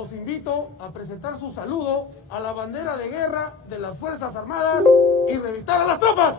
os invito a presentar su saludo a la bandera de guerra de las Fuerzas Armadas y revistar a las tropas.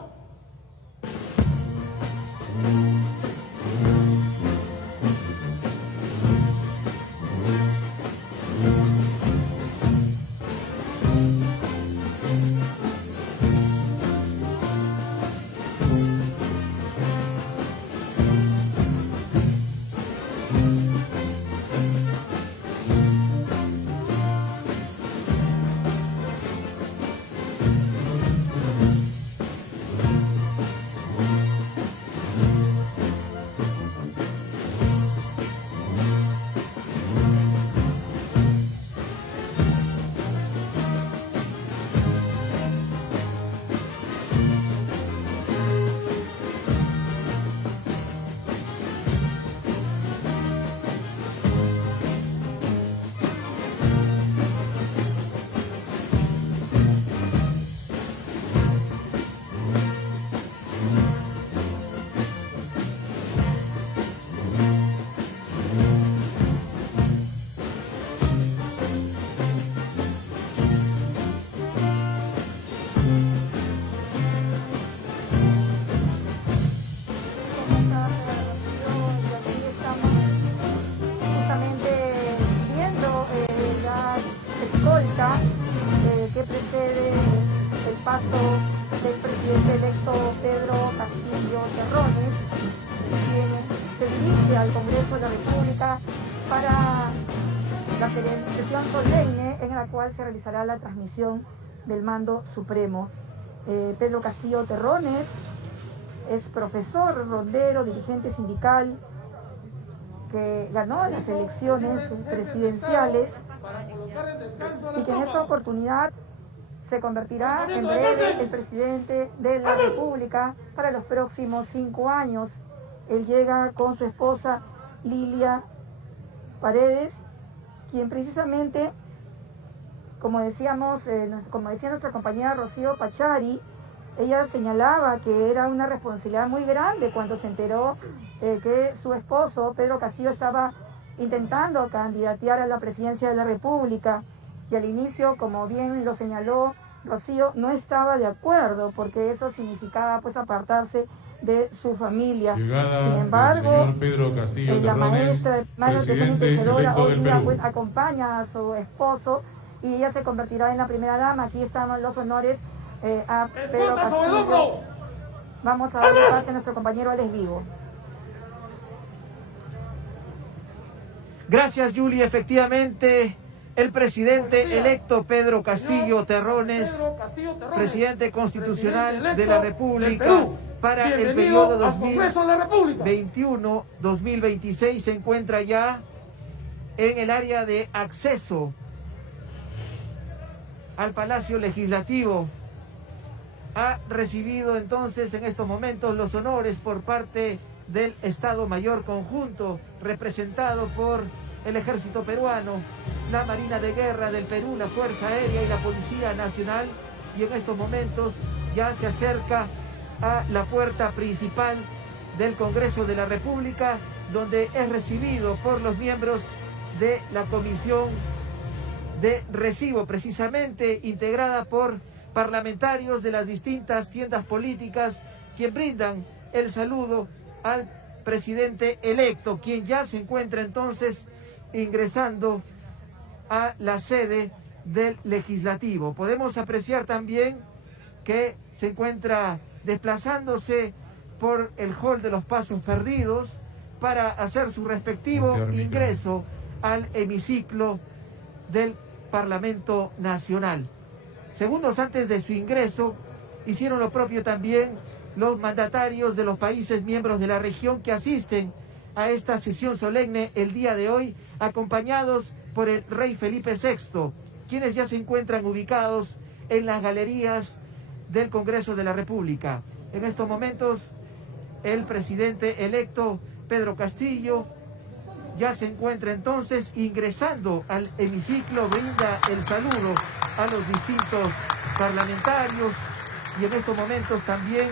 Que precede el paso del presidente electo Pedro Castillo Terrones, quien se dirige al Congreso de la República para la sesión solemne en la cual se realizará la transmisión del mando supremo. Pedro Castillo Terrones es profesor, rondero, dirigente sindical que ganó las elecciones presidenciales y que en esta oportunidad se convertirá en breve el presidente de la República para los próximos 5 años. Él llega con su esposa Lilia Paredes, quien precisamente, como decía nuestra compañera Rocío Pachari, ella señalaba que era una responsabilidad muy grande cuando se enteró que su esposo, Pedro Castillo, estaba intentando candidatear a la presidencia de la República, y al inicio, como bien lo señaló Rocío, no estaba de acuerdo porque eso significaba pues apartarse de su familia. Sin embargo, Pedro Castillo la maestra presidente electo del Perú, pues, acompaña a su esposo y ella se convertirá en la primera dama. Aquí están los honores a Pedro Castillo. Vamos a dar pase a nuestro compañero Alex Vigo. Gracias, Yuli. Efectivamente, el presidente electo Pedro Castillo Terrones, presidente constitucional de la República para el periodo 2021-2026, se encuentra ya en el área de acceso al Palacio Legislativo. Ha recibido entonces en estos momentos los honores por parte del Estado Mayor Conjunto, representado por el Ejército Peruano, la Marina de Guerra del Perú, la Fuerza Aérea y la Policía Nacional, y en estos momentos ya se acerca a la puerta principal del Congreso de la República, donde es recibido por los miembros de la Comisión de Recibo, precisamente integrada por parlamentarios de las distintas tiendas políticas, quien brindan el saludo al presidente electo, quien ya se encuentra entonces ingresando a la sede del Legislativo. Podemos apreciar también que se encuentra desplazándose por el hall de los Pasos Perdidos para hacer su respectivo ingreso al hemiciclo del Parlamento Nacional. Segundos antes de su ingreso, hicieron lo propio también los mandatarios de los países miembros de la región que asisten a esta sesión solemne el día de hoy, acompañados por el rey Felipe VI, quienes ya se encuentran ubicados en las galerías del Congreso de la República. En estos momentos, el presidente electo Pedro Castillo ya se encuentra entonces ingresando al hemiciclo, brinda el saludo a los distintos parlamentarios y en estos momentos también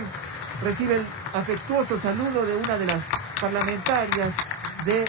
recibe el afectuoso saludo de una de las parlamentarias de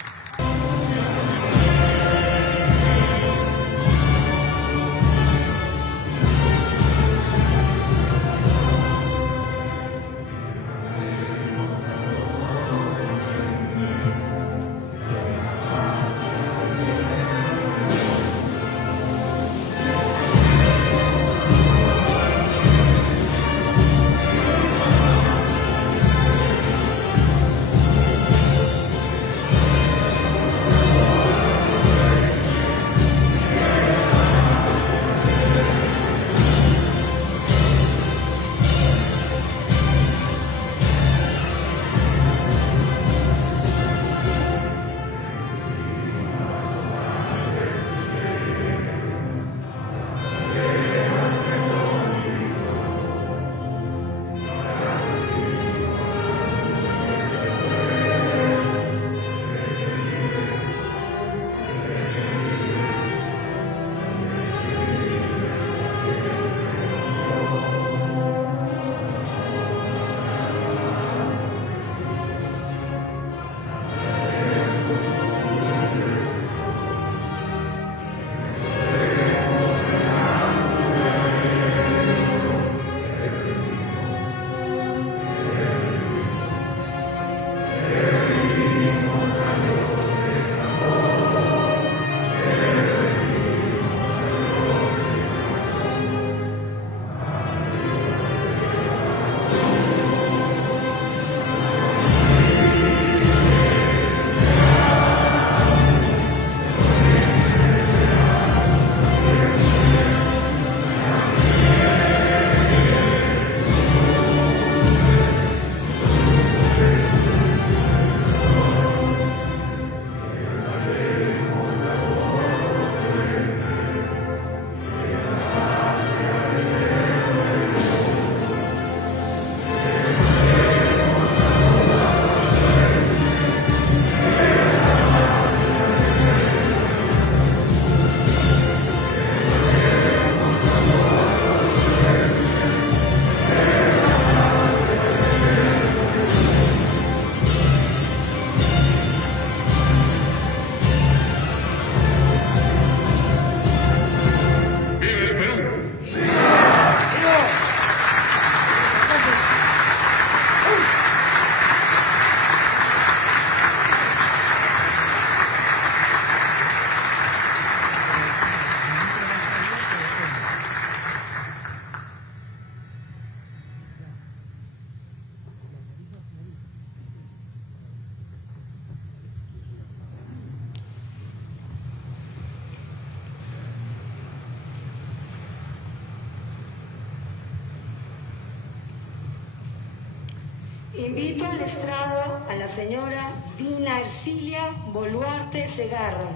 Invito al estrado a la señora Dina Ercilia Boluarte Segarra,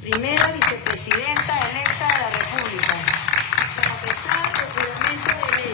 primera vicepresidenta electa de la República, para prestar el juramento de ley.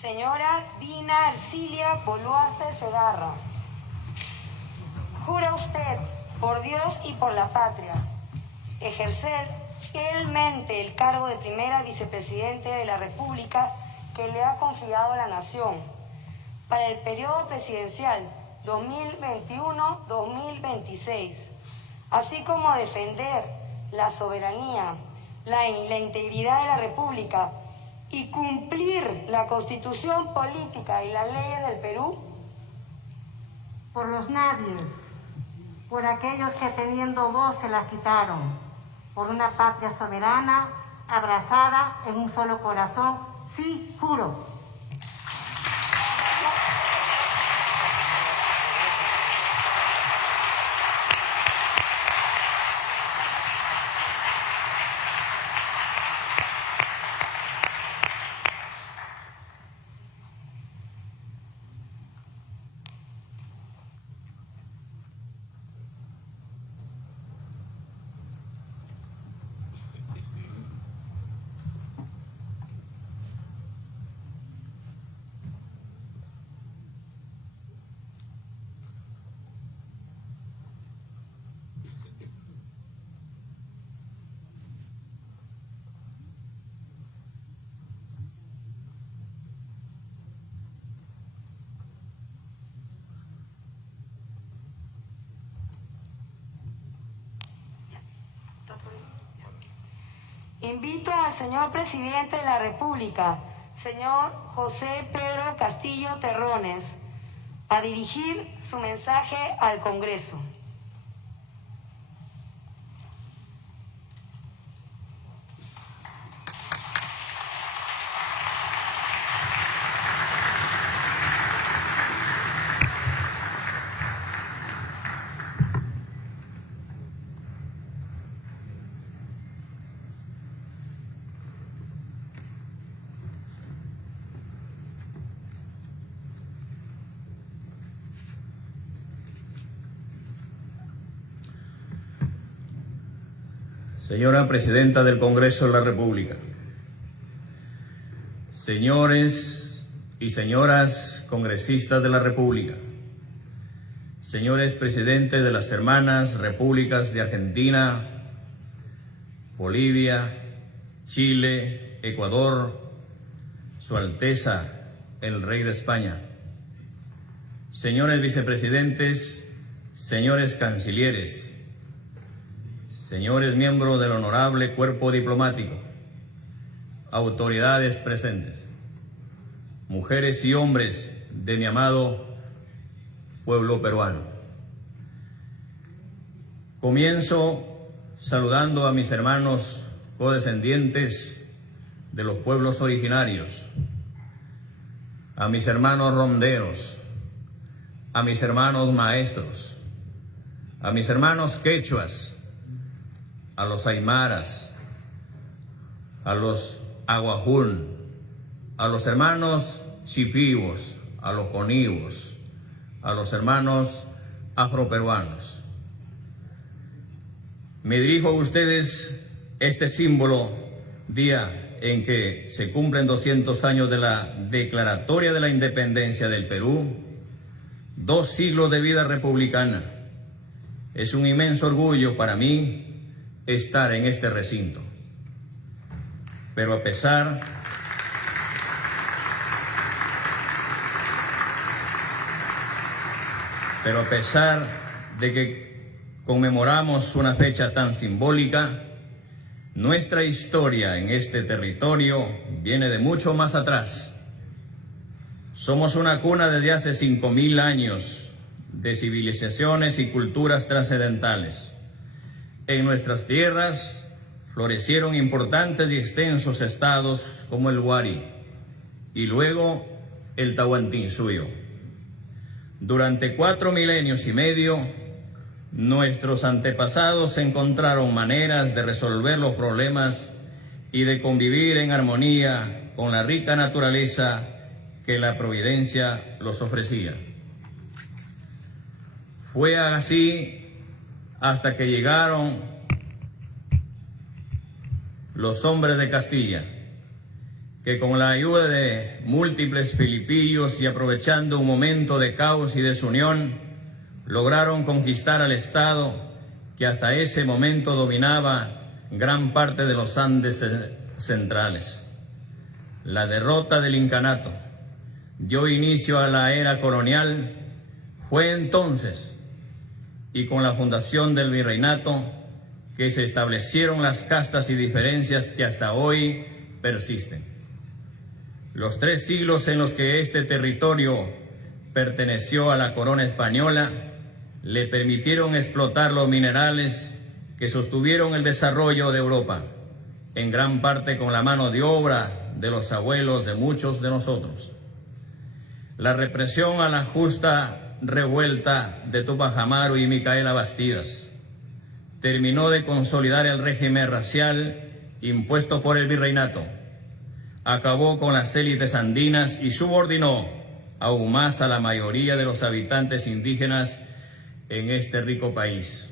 Señora Dina Ercilia Boluarte Segarra, ¿jura usted, por Dios y por la patria, ejercer fielmente el cargo de primera vicepresidente de la República que le ha confiado la Nación para el periodo presidencial 2021-2026, así como defender la soberanía, la integridad de la República y cumplir la Constitución política y las leyes del Perú? Por los nadies, por aquellos que teniendo voz se la quitaron, por una patria soberana, abrazada en un solo corazón, sí, juro. Invito al señor presidente de la República, señor José Pedro Castillo Terrones, a dirigir su mensaje al Congreso. Señora Presidenta del Congreso de la República, señores y señoras congresistas de la República, señores presidentes de las hermanas repúblicas de Argentina, Bolivia, Chile, Ecuador, Su Alteza, el Rey de España, señores vicepresidentes, señores cancilleres, señores miembros del honorable cuerpo diplomático, autoridades presentes, mujeres y hombres de mi amado pueblo peruano. Comienzo saludando a mis hermanos codescendientes de los pueblos originarios, a mis hermanos ronderos, a mis hermanos maestros, a mis hermanos quechuas, a los aymaras, a los aguajún, a los hermanos chipivos, a los conivos, a los hermanos afroperuanos. Me dirijo a ustedes este símbolo día en que se cumplen 200 años de la declaratoria de la independencia del Perú, 2 siglos de vida republicana. Es un inmenso orgullo para mí estar en este recinto. Pero a pesar de que conmemoramos una fecha tan simbólica, nuestra historia en este territorio viene de mucho más atrás. Somos una cuna desde hace 5.000 años de civilizaciones y culturas trascendentales. En nuestras tierras florecieron importantes y extensos estados como el Wari y luego el Tahuantinsuyo. Durante 4 milenios y medio, nuestros antepasados encontraron maneras de resolver los problemas y de convivir en armonía con la rica naturaleza que la providencia los ofrecía. Fue así hasta que llegaron los hombres de Castilla, que con la ayuda de múltiples filipillos y aprovechando un momento de caos y desunión, lograron conquistar al Estado que hasta ese momento dominaba gran parte de los Andes centrales. La derrota del incanato dio inicio a la era colonial. Fue entonces, y con la fundación del virreinato, que se establecieron las castas y diferencias que hasta hoy persisten. Los 3 siglos en los que este territorio perteneció a la corona española le permitieron explotar los minerales que sostuvieron el desarrollo de Europa, en gran parte con la mano de obra de los abuelos de muchos de nosotros. La represión a la justa revuelta de Tupac Amaru y Micaela Bastidas terminó de consolidar el régimen racial impuesto por el virreinato, acabó con las élites andinas y subordinó aún más a la mayoría de los habitantes indígenas en este rico país.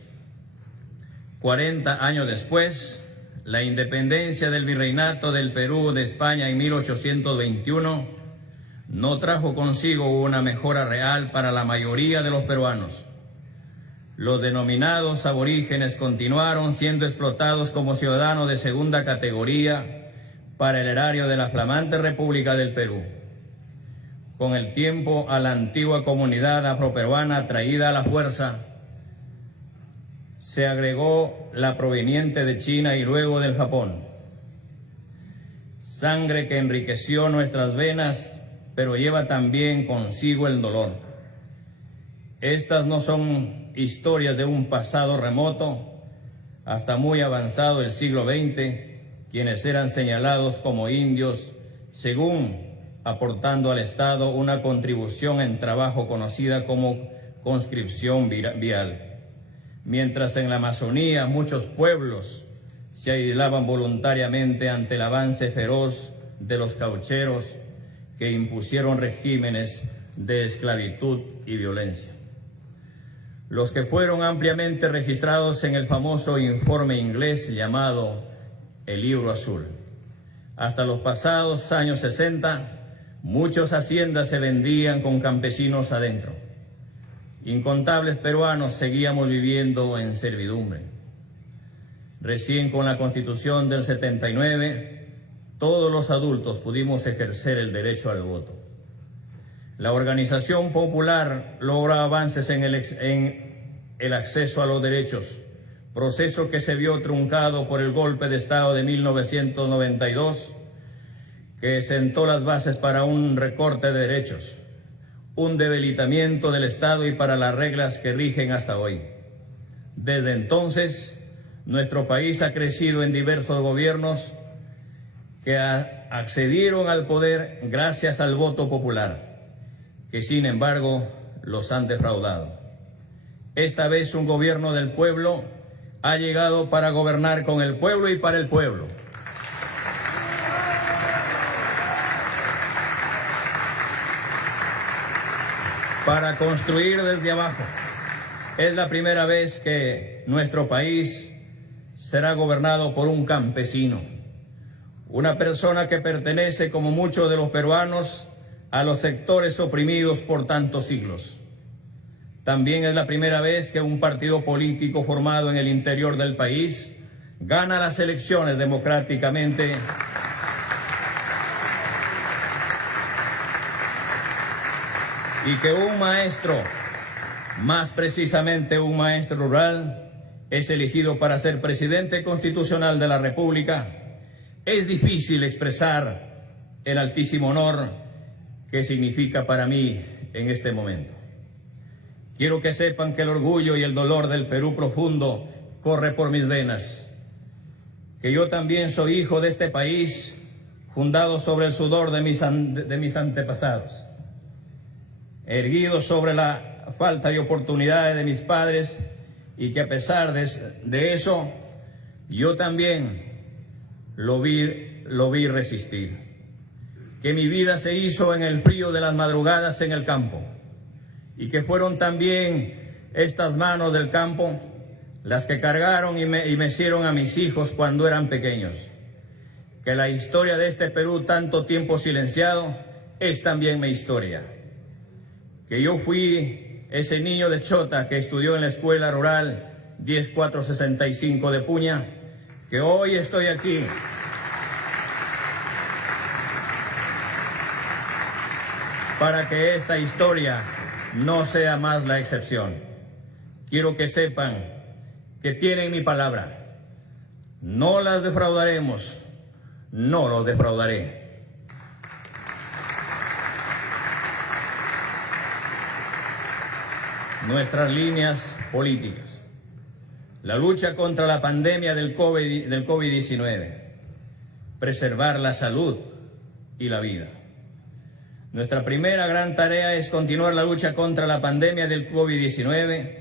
40 años después, la independencia del virreinato del Perú de España en 1821 no trajo consigo una mejora real para la mayoría de los peruanos. Los denominados aborígenes continuaron siendo explotados como ciudadanos de segunda categoría para el erario de la flamante República del Perú. Con el tiempo, a la antigua comunidad afroperuana traída a la fuerza se agregó la proveniente de China y luego del Japón. Sangre que enriqueció nuestras venas, pero lleva también consigo el dolor. Estas no son historias de un pasado remoto. Hasta muy avanzado el siglo XX, quienes eran señalados como indios, según aportando al Estado una contribución en trabajo conocida como conscripción vial. Mientras en la Amazonía muchos pueblos se aislaban voluntariamente ante el avance feroz de los caucheros que impusieron regímenes de esclavitud y violencia. Los que fueron ampliamente registrados en el famoso informe inglés llamado el Libro Azul. Hasta los pasados años 60, muchas haciendas se vendían con campesinos adentro. Incontables peruanos seguíamos viviendo en servidumbre. Recién con la Constitución del 79, todos los adultos pudimos ejercer el derecho al voto. La organización popular logró avances en el acceso a los derechos, proceso que se vio truncado por el golpe de Estado de 1992, que sentó las bases para un recorte de derechos, un debilitamiento del Estado y para las reglas que rigen hasta hoy. Desde entonces, nuestro país ha crecido en diversos gobiernos que accedieron al poder gracias al voto popular, que sin embargo los han defraudado. Esta vez un gobierno del pueblo ha llegado para gobernar con el pueblo y para el pueblo. Para construir desde abajo. Es la primera vez que nuestro país será gobernado por un campesino, una persona que pertenece, como muchos de los peruanos, a los sectores oprimidos por tantos siglos. También es la primera vez que un partido político formado en el interior del país gana las elecciones democráticamente y que un maestro más precisamente un maestro rural, es elegido para ser presidente constitucional de la República, es difícil expresar el altísimo honor que significa para mí en este momento. Quiero que sepan que el orgullo y el dolor del Perú profundo corre por mis venas, que yo también soy hijo de este país, fundado sobre el sudor de mis antepasados, erguido sobre la falta de oportunidades de mis padres, y que a pesar de eso, yo también lo vi resistir. Que mi vida se hizo en el frío de las madrugadas en el campo, y que fueron también estas manos del campo las que cargaron y mecieron a mis hijos cuando eran pequeños. Que la historia de este Perú, tanto tiempo silenciado, es también mi historia. Que yo fui ese niño de Chota que estudió en la escuela rural 10465 de Puña, que hoy estoy aquí para que esta historia no sea más la excepción. Quiero que sepan que tienen mi palabra. No las defraudaremos, no los defraudaré. Nuestras líneas políticas: la lucha contra la pandemia del COVID-19, preservar la salud y la vida. Nuestra primera gran tarea es continuar la lucha contra la pandemia del COVID-19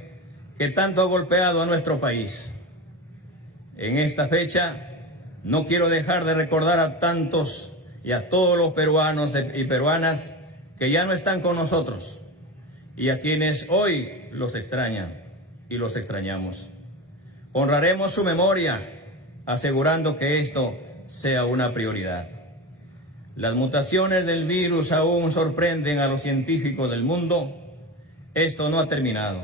que tanto ha golpeado a nuestro país. En esta fecha no quiero dejar de recordar a tantos y a todos los peruanos y peruanas que ya no están con nosotros y a quienes hoy los extrañan y los extrañamos. Honraremos su memoria, asegurando que esto sea una prioridad. Las mutaciones del virus aún sorprenden a los científicos del mundo. Esto no ha terminado,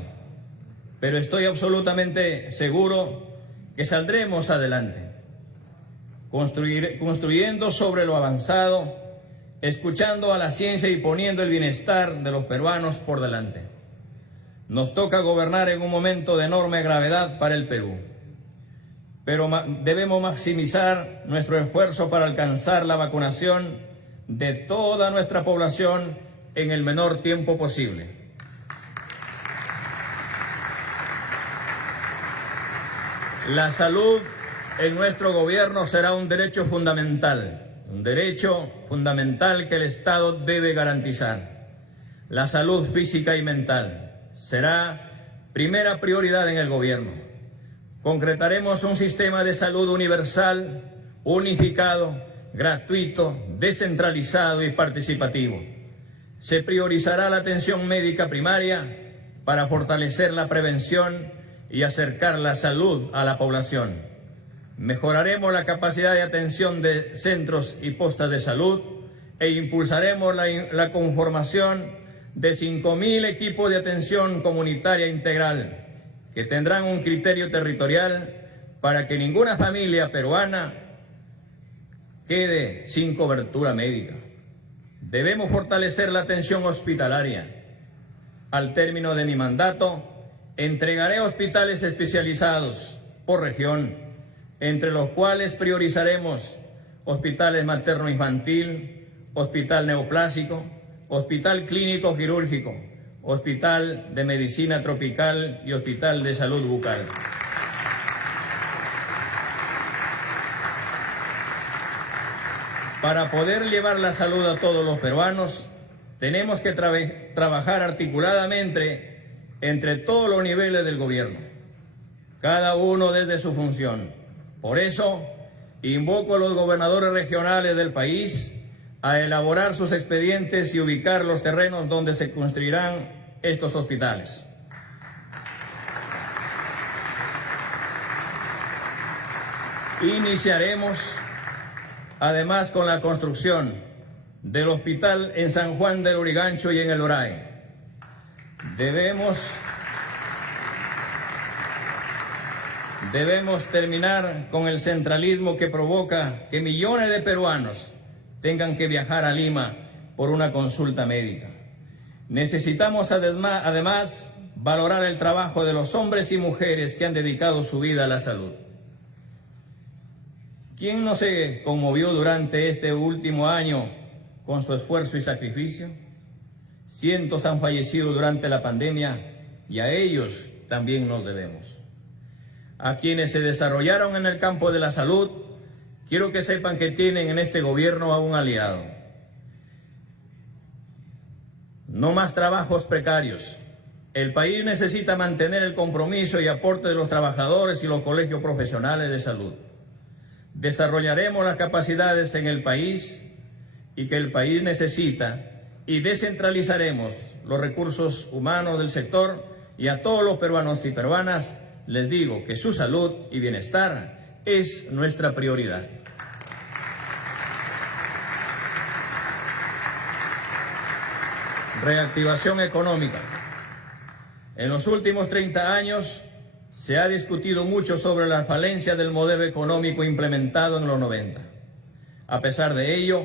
pero estoy absolutamente seguro que saldremos adelante, construyendo sobre lo avanzado, escuchando a la ciencia y poniendo el bienestar de los peruanos por delante. Nos toca gobernar en un momento de enorme gravedad para el Perú, pero debemos maximizar nuestro esfuerzo para alcanzar la vacunación de toda nuestra población en el menor tiempo posible. La salud en nuestro gobierno será un derecho fundamental que el Estado debe garantizar. La salud física y mental será primera prioridad en el gobierno. Concretaremos un sistema de salud universal, unificado, gratuito, descentralizado y participativo. Se priorizará la atención médica primaria para fortalecer la prevención y acercar la salud a la población. Mejoraremos la capacidad de atención de centros y postas de salud e impulsaremos la conformación de 5.000 equipos de atención comunitaria integral que tendrán un criterio territorial para que ninguna familia peruana quede sin cobertura médica. Debemos fortalecer la atención hospitalaria. Al término de mi mandato, entregaré hospitales especializados por región, entre los cuales priorizaremos hospitales materno-infantil, hospital neoplásico, hospital clínico quirúrgico, hospital de medicina tropical y hospital de salud bucal. Para poder llevar la salud a todos los peruanos, tenemos que trabajar articuladamente entre todos los niveles del gobierno, cada uno desde su función. Por eso, invoco a los gobernadores regionales del país a elaborar sus expedientes y ubicar los terrenos donde se construirán estos hospitales. Iniciaremos además con la construcción del hospital en San Juan del Lurigancho y en el Oray. Debemos terminar con el centralismo que provoca que millones de peruanos tengan que viajar a Lima por una consulta médica. Necesitamos además valorar el trabajo de los hombres y mujeres que han dedicado su vida a la salud. ¿Quién no se conmovió durante este último año con su esfuerzo y sacrificio? Cientos han fallecido durante la pandemia y a ellos también nos debemos. A quienes se desarrollaron en el campo de la salud, quiero que sepan que tienen en este gobierno a un aliado. No más trabajos precarios. El país necesita mantener el compromiso y aporte de los trabajadores y los colegios profesionales de salud. Desarrollaremos las capacidades en el país y que el país necesita y descentralizaremos los recursos humanos del sector y a todos los peruanos y peruanas les digo que su salud y bienestar es nuestra prioridad. Reactivación económica. En los últimos 30 años se ha discutido mucho sobre las falencias del modelo económico implementado en los 90. A pesar de ello,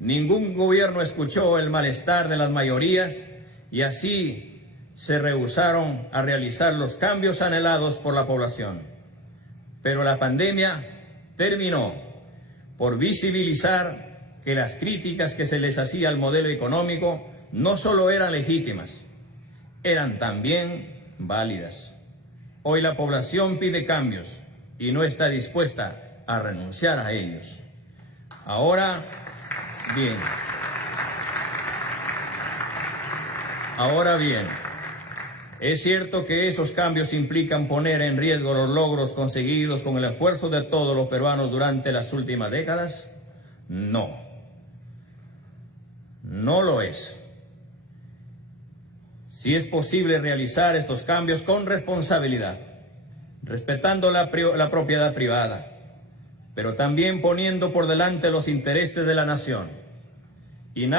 ningún gobierno escuchó el malestar de las mayorías y así se rehusaron a realizar los cambios anhelados por la población. Pero la pandemia terminó por visibilizar que las críticas que se les hacía al modelo económico no solo eran legítimas, eran también válidas. Hoy la población pide cambios y no está dispuesta a renunciar a ellos. Ahora bien, ¿es cierto que esos cambios implican poner en riesgo los logros conseguidos con el esfuerzo de todos los peruanos durante las últimas décadas? No, no lo es. Sí es posible realizar estos cambios con responsabilidad, respetando la propiedad privada, pero también poniendo por delante los intereses de la nación. Y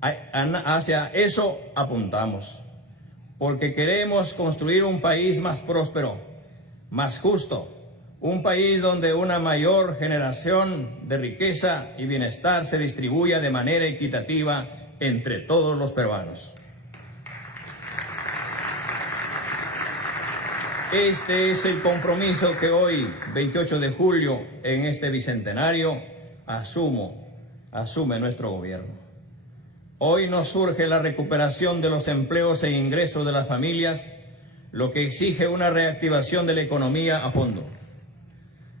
hacia eso apuntamos, porque queremos construir un país más próspero, más justo, un país donde una mayor generación de riqueza y bienestar se distribuya de manera equitativa entre todos los peruanos. Este es el compromiso que hoy, 28 de julio, en este bicentenario, asume nuestro gobierno. Hoy nos surge la recuperación de los empleos e ingresos de las familias, lo que exige una reactivación de la economía a fondo.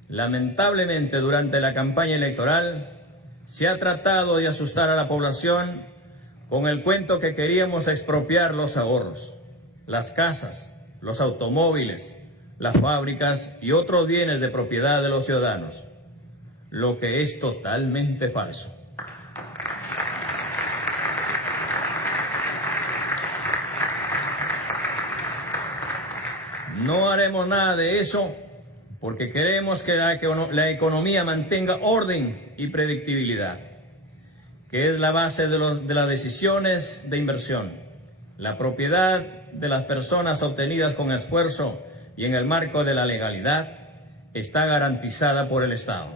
Lamentablemente, durante la campaña electoral, se ha tratado de asustar a la población con el cuento que queríamos expropiar los ahorros, las casas, los automóviles, las fábricas y otros bienes de propiedad de los ciudadanos, lo que es totalmente falso. No haremos nada de eso porque queremos que la economía mantenga orden y predictibilidad, que es la base de las decisiones de inversión. La propiedad de las personas obtenidas con esfuerzo y en el marco de la legalidad está garantizada por el Estado.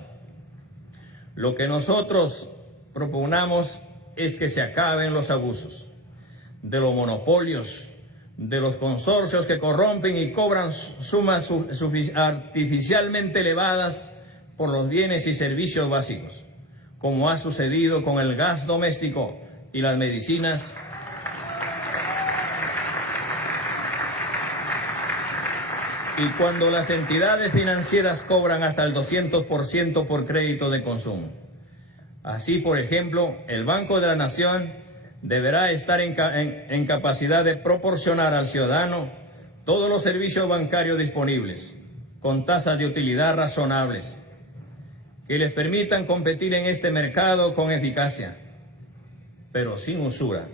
Lo que nosotros proponemos es que se acaben los abusos, de los monopolios, de los consorcios que corrompen y cobran sumas artificialmente elevadas por los bienes y servicios básicos, como ha sucedido con el gas doméstico y las medicinas. Y cuando las entidades financieras cobran hasta el 200% por crédito de consumo. Así, por ejemplo, el Banco de la Nación deberá estar en capacidad de proporcionar al ciudadano todos los servicios bancarios disponibles, con tasas de utilidad razonables, que les permitan competir en este mercado con eficacia, pero sin usura.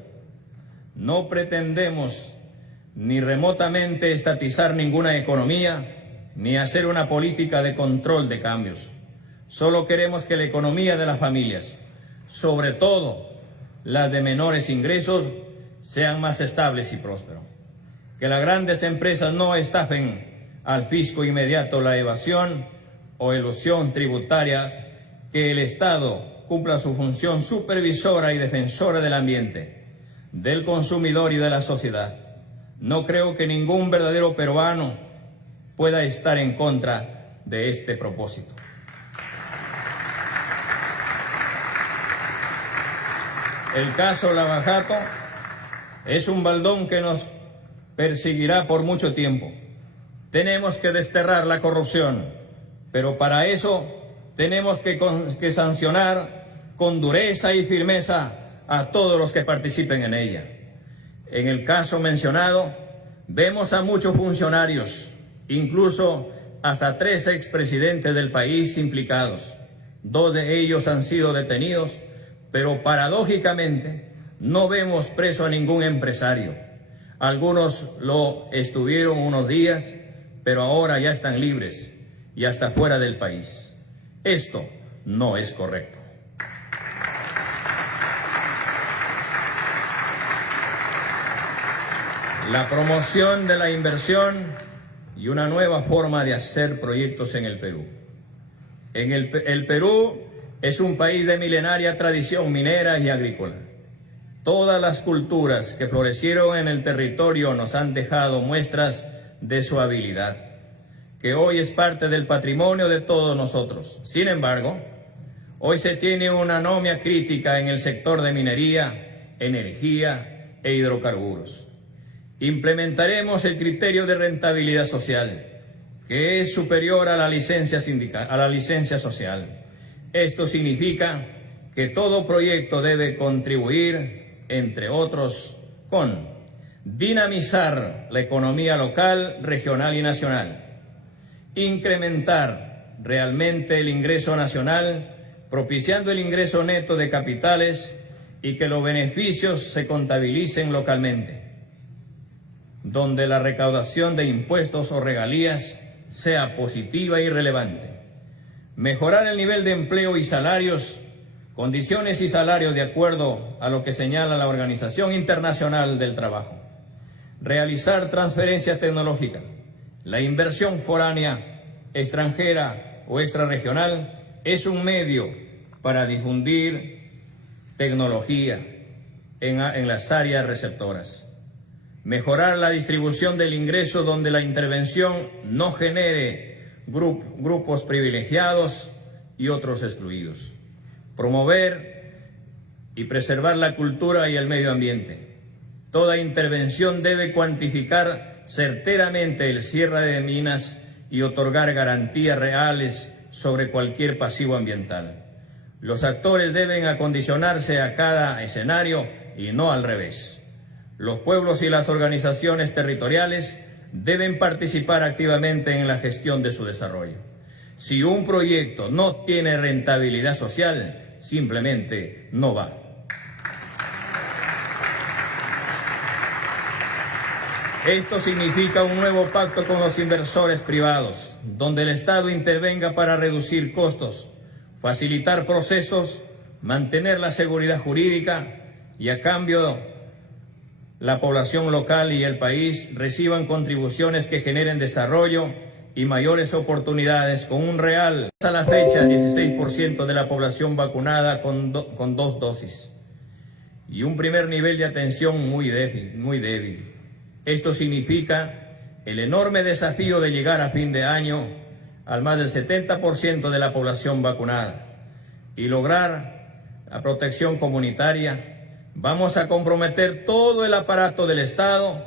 No pretendemos ni remotamente estatizar ninguna economía, ni hacer una política de control de cambios. Solo queremos que la economía de las familias, sobre todo las de menores ingresos, sean más estables y prósperos. Que las grandes empresas no estafen al fisco inmediato la evasión o elusión tributaria, que el Estado cumpla su función supervisora y defensora del ambiente, del consumidor y de la sociedad. No creo que ningún verdadero peruano pueda estar en contra de este propósito. El caso Lava Jato es un baldón que nos perseguirá por mucho tiempo. Tenemos que desterrar la corrupción, pero para eso tenemos que sancionar con dureza y firmeza a todos los que participen en ella. En el caso mencionado, vemos a muchos funcionarios, incluso hasta 3 expresidentes del país implicados. 2 de ellos han sido detenidos, pero paradójicamente no vemos preso a ningún empresario. Algunos lo estuvieron unos días, pero ahora ya están libres y hasta fuera del país. Esto no es correcto. La promoción de la inversión y una nueva forma de hacer proyectos en el Perú. El Perú es un país de milenaria tradición minera y agrícola. Todas las culturas que florecieron en el territorio nos han dejado muestras de su habilidad, que hoy es parte del patrimonio de todos nosotros. Sin embargo, hoy se tiene una anomia crítica en el sector de minería, energía e hidrocarburos. Implementaremos el criterio de rentabilidad social, que es superior a la licencia social. Esto significa que todo proyecto debe contribuir, entre otros, con dinamizar la economía local, regional y nacional, incrementar realmente el ingreso nacional, propiciando el ingreso neto de capitales y que los beneficios se contabilicen localmente, donde la recaudación de impuestos o regalías sea positiva y relevante. Mejorar el nivel de empleo y salarios, condiciones y salarios de acuerdo a lo que señala la Organización Internacional del Trabajo. Realizar transferencia tecnológica. La inversión foránea, extranjera o extrarregional es un medio para difundir tecnología en las áreas receptoras. Mejorar la distribución del ingreso donde la intervención no genere grupos privilegiados y otros excluidos. Promover y preservar la cultura y el medio ambiente. Toda intervención debe cuantificar certeramente el cierre de minas y otorgar garantías reales sobre cualquier pasivo ambiental. Los actores deben acondicionarse a cada escenario y no al revés. Los pueblos y las organizaciones territoriales deben participar activamente en la gestión de su desarrollo. Si un proyecto no tiene rentabilidad social, simplemente no va. Esto significa un nuevo pacto con los inversores privados, donde el Estado intervenga para reducir costos, facilitar procesos, mantener la seguridad jurídica y a cambio la población local y el país reciban contribuciones que generen desarrollo y mayores oportunidades con un real, hasta la fecha, 16% de la población vacunada con 2 dosis y un primer nivel de atención muy débil. Esto significa el enorme desafío de llegar a fin de año al más del 70% de la población vacunada y lograr la protección comunitaria. Vamos a comprometer todo el aparato del Estado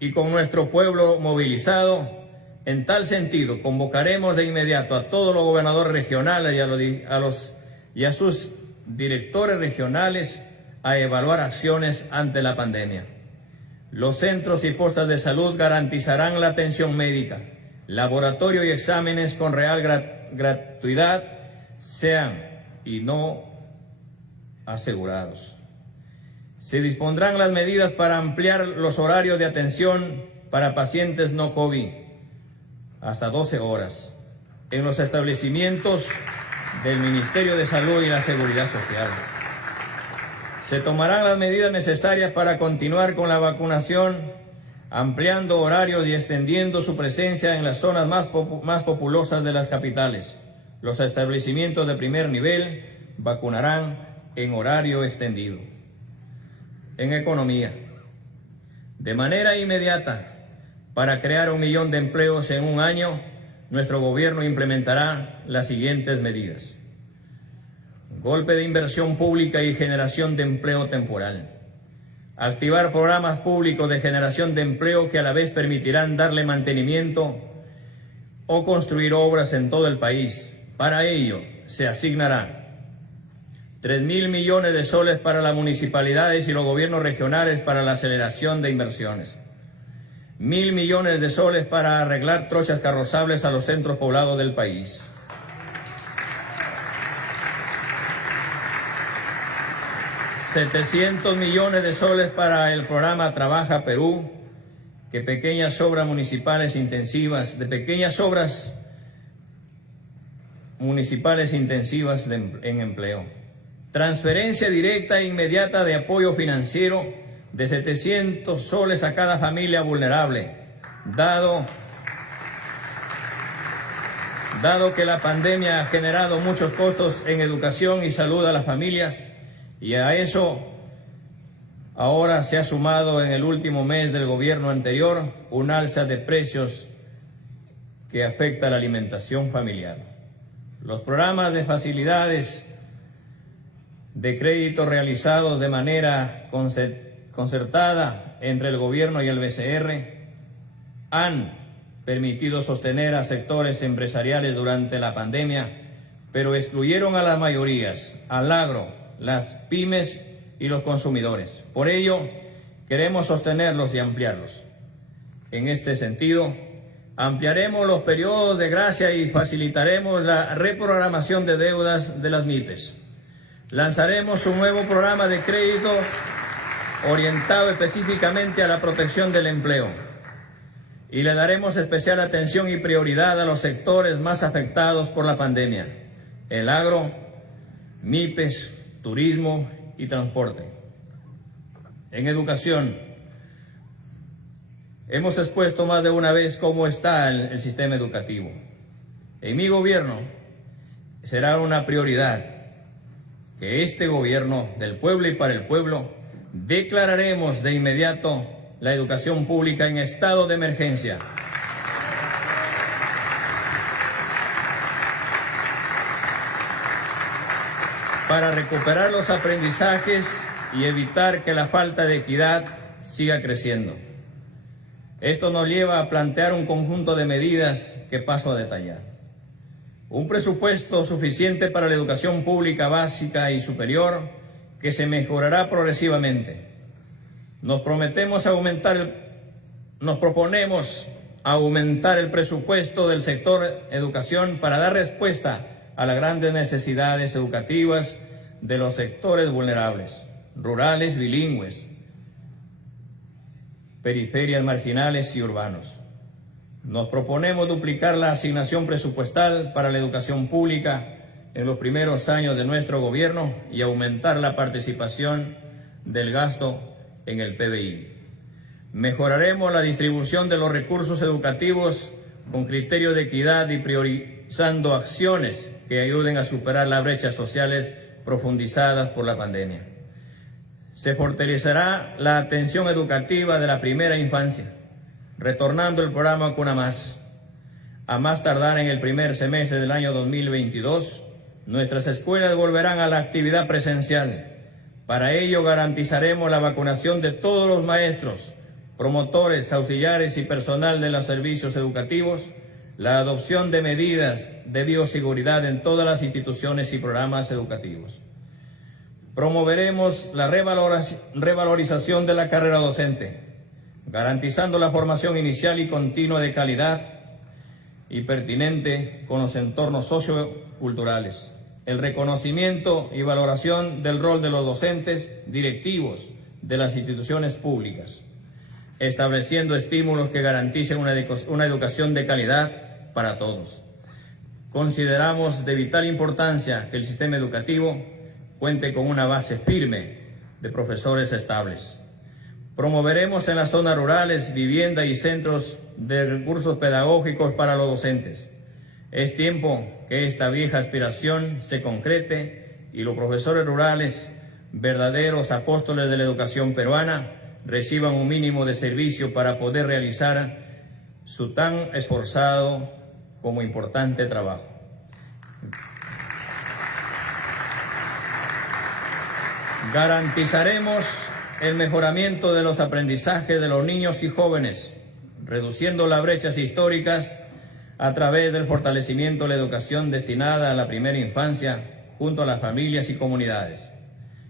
y con nuestro pueblo movilizado. En tal sentido, convocaremos de inmediato a todos los gobernadores regionales y a sus directores regionales a evaluar acciones ante la pandemia. Los centros y postas de salud garantizarán la atención médica, laboratorio y exámenes con real gratuidad, sean y no asegurados. Se dispondrán las medidas para ampliar los horarios de atención para pacientes no COVID hasta 12 horas en los establecimientos del Ministerio de Salud y la Seguridad Social. Se tomarán las medidas necesarias para continuar con la vacunación, ampliando horarios y extendiendo su presencia en las zonas más populosas de las capitales. Los establecimientos de primer nivel vacunarán en horario extendido. En economía, De manera inmediata, para crear 1 millón de empleos en un año, nuestro gobierno implementará las siguientes medidas. Golpe de inversión pública y generación de empleo temporal. Activar programas públicos de generación de empleo que a la vez permitirán darle mantenimiento o construir obras en todo el país. Para ello se asignará 3.000 millones de soles para las municipalidades y los gobiernos regionales para la aceleración de inversiones. 1.000 millones de soles para arreglar trochas carrozables a los centros poblados del país. 700 millones de soles para el programa Trabaja Perú, que pequeñas obras municipales intensivas, en empleo. Transferencia directa e inmediata de apoyo financiero de 700 soles a cada familia vulnerable, dado que la pandemia ha generado muchos costos en educación y salud a las familias, y a eso ahora se ha sumado en el último mes del gobierno anterior un alza de precios que afecta a la alimentación familiar. Los programas de facilidades de crédito realizados de manera concertada entre el gobierno y el BCR han permitido sostener a sectores empresariales durante la pandemia, pero excluyeron a las mayorías, al agro, las pymes y los consumidores. Por ello, queremos sostenerlos y ampliarlos. En este sentido, ampliaremos los periodos de gracia y facilitaremos la reprogramación de deudas de las MIPES. Lanzaremos un nuevo programa de crédito orientado específicamente a la protección del empleo y le daremos especial atención y prioridad a los sectores más afectados por la pandemia: el agro, MIPES, turismo y transporte. En educación, hemos expuesto más de una vez cómo está el sistema educativo. En mi gobierno será una prioridad que este gobierno del pueblo y para el pueblo declararemos de inmediato la educación pública en estado de emergencia. Para recuperar los aprendizajes y evitar que la falta de equidad siga creciendo. Esto nos lleva a plantear un conjunto de medidas que paso a detallar. Un presupuesto suficiente para la educación pública básica y superior que se mejorará progresivamente. Nos proponemos aumentar el presupuesto del sector educación para dar respuesta a las grandes necesidades educativas de los sectores vulnerables, rurales, bilingües, periferias marginales y urbanos. Nos proponemos duplicar la asignación presupuestal para la educación pública en los primeros años de nuestro gobierno y aumentar la participación del gasto en el PBI. Mejoraremos la distribución de los recursos educativos con criterio de equidad y priorizando acciones que ayuden a superar las brechas sociales profundizadas por la pandemia. Se fortalecerá la atención educativa de la primera infancia, retornando el programa Cuna Más. A más tardar en el primer semestre del año 2022, nuestras escuelas volverán a la actividad presencial. Para ello garantizaremos la vacunación de todos los maestros, promotores, auxiliares y personal de los servicios educativos, la adopción de medidas de bioseguridad en todas las instituciones y programas educativos. Promoveremos la revalorización de la carrera docente, garantizando la formación inicial y continua de calidad y pertinente con los entornos socioculturales, el reconocimiento y valoración del rol de los docentes directivos de las instituciones públicas, estableciendo estímulos que garanticen una educación de calidad para todos. Consideramos de vital importancia que el sistema educativo cuente con una base firme de profesores estables. Promoveremos en las zonas rurales vivienda y centros de recursos pedagógicos para los docentes. Es tiempo que esta vieja aspiración se concrete y los profesores rurales, verdaderos apóstoles de la educación peruana, reciban un mínimo de servicio para poder realizar su tan esforzado como importante trabajo. Garantizaremos el mejoramiento de los aprendizajes de los niños y jóvenes, reduciendo las brechas históricas a través del fortalecimiento de la educación destinada a la primera infancia junto a las familias y comunidades.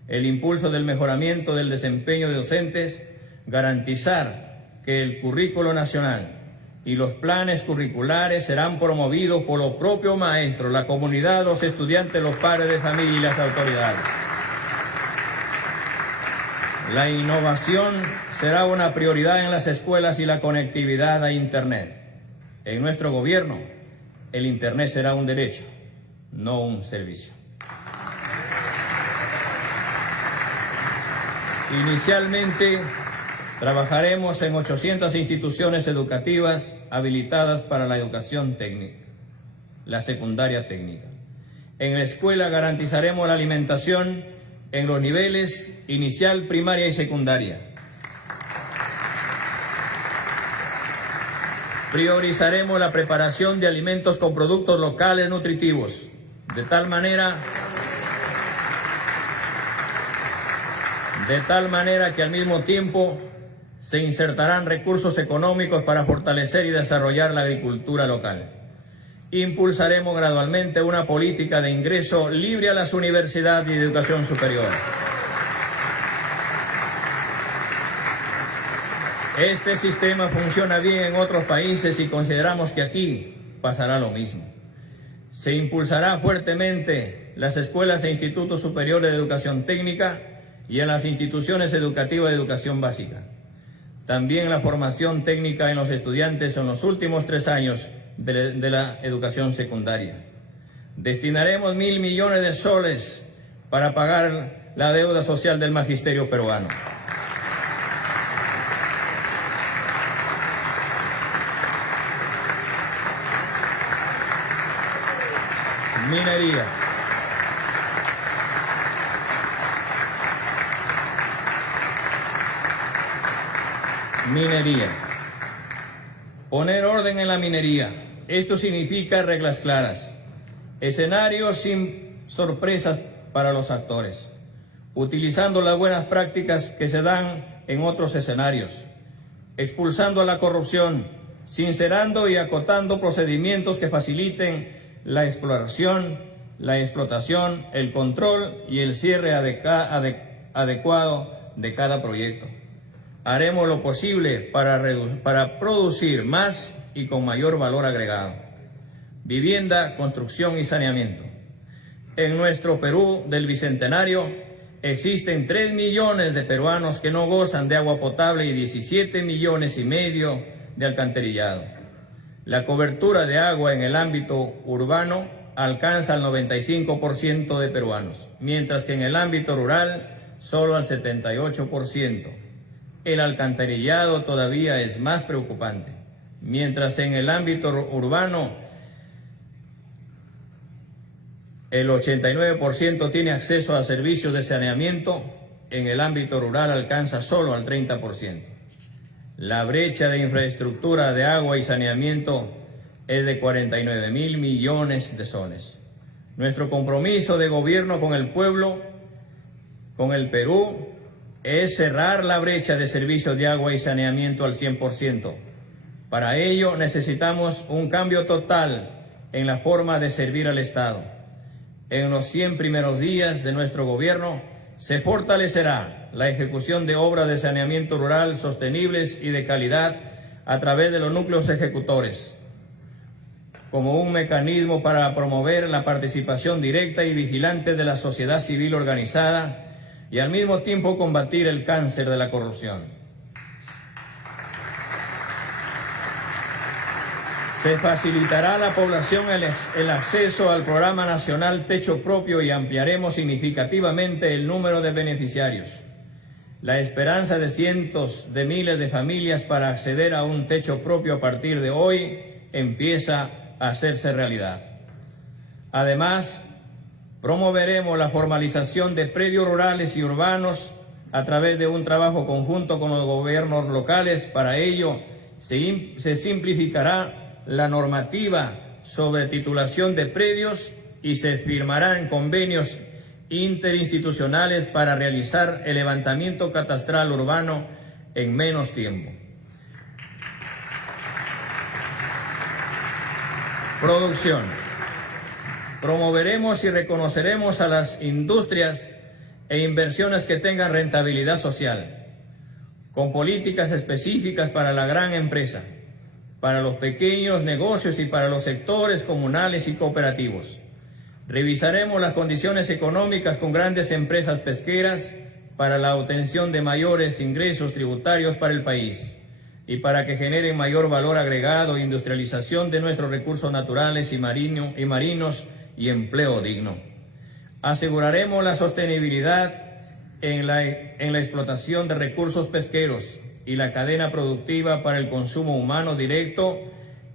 El impulso del mejoramiento del desempeño de docentes, garantizar que el currículo nacional y los planes curriculares serán promovidos por los propios maestros, la comunidad, los estudiantes, los padres de familia y las autoridades. La innovación será una prioridad en las escuelas y la conectividad a Internet. En nuestro gobierno, el Internet será un derecho, no un servicio. Inicialmente, trabajaremos en 800 instituciones educativas habilitadas para la educación técnica, la secundaria técnica. En la escuela garantizaremos la alimentación en los niveles inicial, primaria y secundaria. Priorizaremos la preparación de alimentos con productos locales nutritivos, de tal manera que al mismo tiempo se insertarán recursos económicos para fortalecer y desarrollar la agricultura local. Impulsaremos gradualmente una política de ingreso libre a las universidades y de educación superior. Este sistema funciona bien en otros países y consideramos que aquí pasará lo mismo. Se impulsará fuertemente las escuelas e institutos superiores de educación técnica y en las instituciones educativas de educación básica. También la formación técnica en los estudiantes en los últimos 3 años de la educación secundaria. Destinaremos 1.000 millones de soles para pagar la deuda social del magisterio peruano. Minería. Minería. Poner orden en la minería. Esto significa reglas claras, escenarios sin sorpresas para los actores, utilizando las buenas prácticas que se dan en otros escenarios, expulsando a la corrupción, sincerando y acotando procedimientos que faciliten la exploración, la explotación, el control y el cierre adecuado de cada proyecto. Haremos lo posible para producir más y con mayor valor agregado. Vivienda, construcción y saneamiento. En nuestro Perú del Bicentenario existen 3 millones de peruanos que no gozan de agua potable y 17,5 millones de alcantarillado. La cobertura de agua en el ámbito urbano alcanza al 95% de peruanos, mientras que en el ámbito rural solo al 78%. El alcantarillado todavía es más preocupante. Mientras en el ámbito urbano el 89% tiene acceso a servicios de saneamiento, en el ámbito rural alcanza solo al 30%. La brecha de infraestructura de agua y saneamiento es de 49,000 millones de soles. Nuestro compromiso de gobierno con el pueblo, con el Perú, es cerrar la brecha de servicios de agua y saneamiento al 100%. Para ello necesitamos un cambio total en la forma de servir al Estado. En los 100 primeros días de nuestro gobierno se fortalecerá la ejecución de obras de saneamiento rural sostenibles y de calidad a través de los núcleos ejecutores, como un mecanismo para promover la participación directa y vigilante de la sociedad civil organizada y al mismo tiempo combatir el cáncer de la corrupción. Se facilitará a la población el acceso al Programa Nacional Techo Propio y ampliaremos significativamente el número de beneficiarios. La esperanza de cientos de miles de familias para acceder a un techo propio a partir de hoy empieza a hacerse realidad. Además, promoveremos la formalización de predios rurales y urbanos a través de un trabajo conjunto con los gobiernos locales. Para ello, se simplificará la normativa sobre titulación de predios y se firmarán convenios interinstitucionales para realizar el levantamiento catastral urbano en menos tiempo. Producción. Promoveremos y reconoceremos a las industrias e inversiones que tengan rentabilidad social, con políticas específicas para la gran empresa, para los pequeños negocios y para los sectores comunales y cooperativos. Revisaremos las condiciones económicas con grandes empresas pesqueras para la obtención de mayores ingresos tributarios para el país y para que generen mayor valor agregado e industrialización de nuestros recursos naturales y marinos y empleo digno. Aseguraremos la sostenibilidad en la explotación de recursos pesqueros y la cadena productiva para el consumo humano directo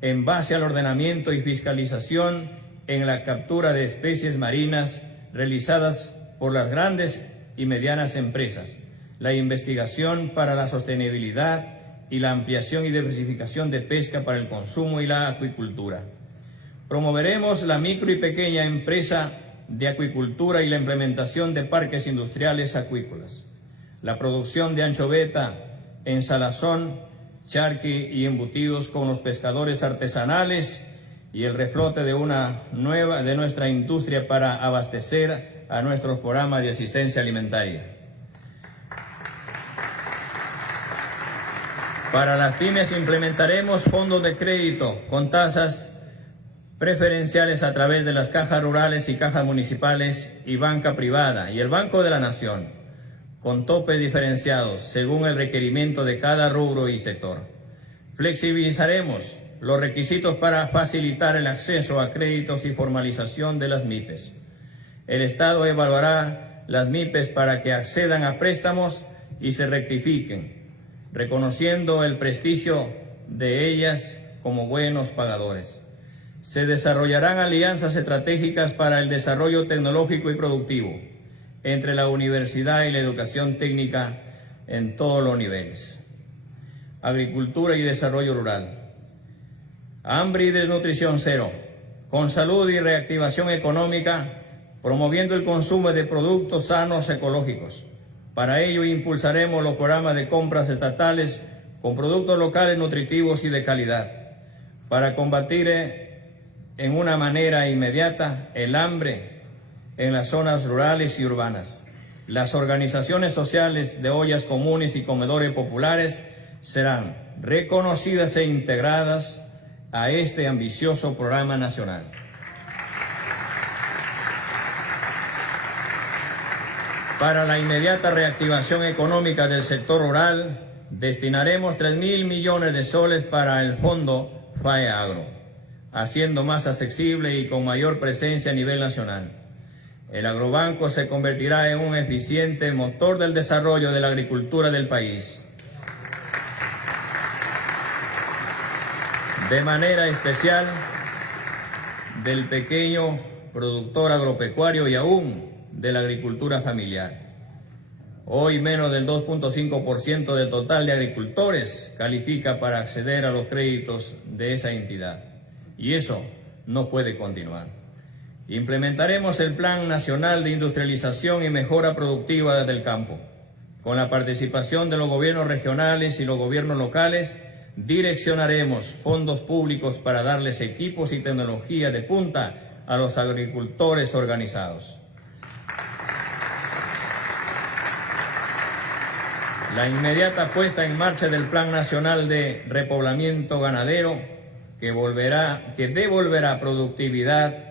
en base al ordenamiento y fiscalización en la captura de especies marinas realizadas por las grandes y medianas empresas, la investigación para la sostenibilidad y la ampliación y diversificación de pesca para el consumo y la acuicultura. Promoveremos la micro y pequeña empresa de acuicultura y la implementación de parques industriales acuícolas, la producción de anchoveta en salazón, charqui y embutidos con los pescadores artesanales y el reflote de nuestra industria para abastecer a nuestros programas de asistencia alimentaria. Para las pymes implementaremos fondos de crédito con tasas preferenciales a través de las cajas rurales y cajas municipales y banca privada y el Banco de la Nación, con topes diferenciados según el requerimiento de cada rubro y sector. Flexibilizaremos los requisitos para facilitar el acceso a créditos y formalización de las MIPES. El Estado evaluará las MIPES para que accedan a préstamos y se rectifiquen, reconociendo el prestigio de ellas como buenos pagadores. Se desarrollarán alianzas estratégicas para el desarrollo tecnológico y productivo entre la universidad y la educación técnica en todos los niveles. Agricultura y desarrollo rural. Hambre y desnutrición cero, con salud y reactivación económica, promoviendo el consumo de productos sanos ecológicos. Para ello impulsaremos los programas de compras estatales con productos locales nutritivos y de calidad, para combatir en una manera inmediata el hambre en las zonas rurales y urbanas. Las organizaciones sociales de ollas comunes y comedores populares serán reconocidas e integradas a este ambicioso programa nacional. Para la inmediata reactivación económica del sector rural, destinaremos 3.000 millones de soles para el Fondo FAE Agro, haciendo más accesible y con mayor presencia a nivel nacional. El agrobanco se convertirá en un eficiente motor del desarrollo de la agricultura del país. De manera especial del pequeño productor agropecuario y aún de la agricultura familiar. Hoy menos del 2.5% del total de agricultores califica para acceder a los créditos de esa entidad. Y eso no puede continuar. Implementaremos el Plan Nacional de Industrialización y Mejora Productiva del Campo. Con la participación de los gobiernos regionales y los gobiernos locales, direccionaremos fondos públicos para darles equipos y tecnología de punta a los agricultores organizados. La inmediata puesta en marcha del Plan Nacional de Repoblamiento Ganadero, que devolverá productividad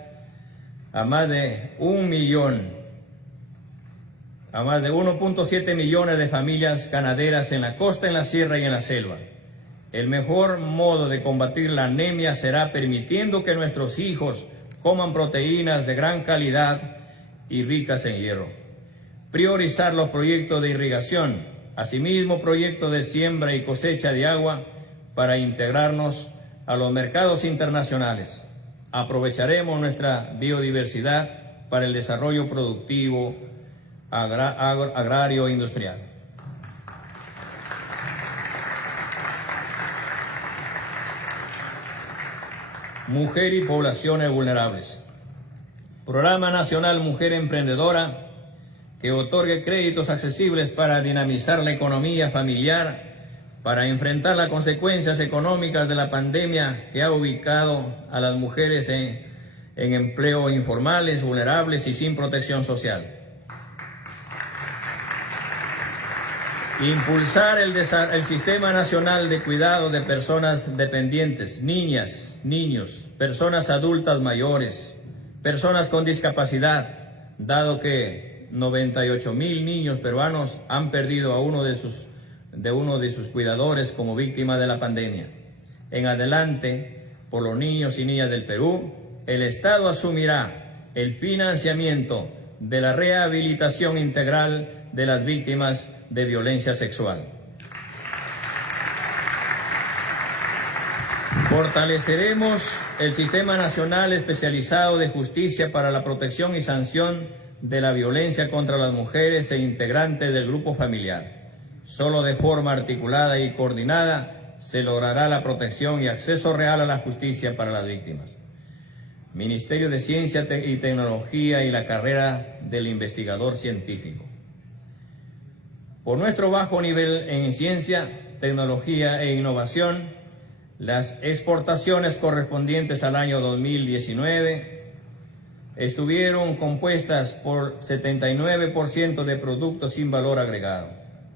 a más de 1.7 millones de familias ganaderas en la costa, en la sierra y en la selva. El mejor modo de combatir la anemia será permitiendo que nuestros hijos coman proteínas de gran calidad y ricas en hierro. Priorizar los proyectos de irrigación, asimismo proyectos de siembra y cosecha de agua para integrarnos a los mercados internacionales. Aprovecharemos nuestra biodiversidad para el desarrollo productivo agrario e industrial. Mujer y poblaciones vulnerables. Programa Nacional Mujer Emprendedora, que otorgue créditos accesibles para dinamizar la economía familiar, para enfrentar las consecuencias económicas de la pandemia que ha ubicado a las mujeres en empleos informales, vulnerables y sin protección social. Impulsar el Sistema Nacional de Cuidado de Personas Dependientes, niñas, niños, personas adultas mayores, personas con discapacidad, dado que 98,000 niños peruanos han perdido a uno de sus cuidadores como víctima de la pandemia. En adelante, por los niños y niñas del Perú, el Estado asumirá el financiamiento de la rehabilitación integral de las víctimas de violencia sexual. Fortaleceremos el Sistema Nacional Especializado de Justicia para la protección y sanción de la violencia contra las mujeres e integrantes del grupo familiar. Solo de forma articulada y coordinada se logrará la protección y acceso real a la justicia para las víctimas. Ministerio de Ciencia y Tecnología y la carrera del investigador científico. Por nuestro bajo nivel en ciencia, tecnología e innovación, las exportaciones correspondientes al año 2019 estuvieron compuestas por 79% de productos sin valor agregado.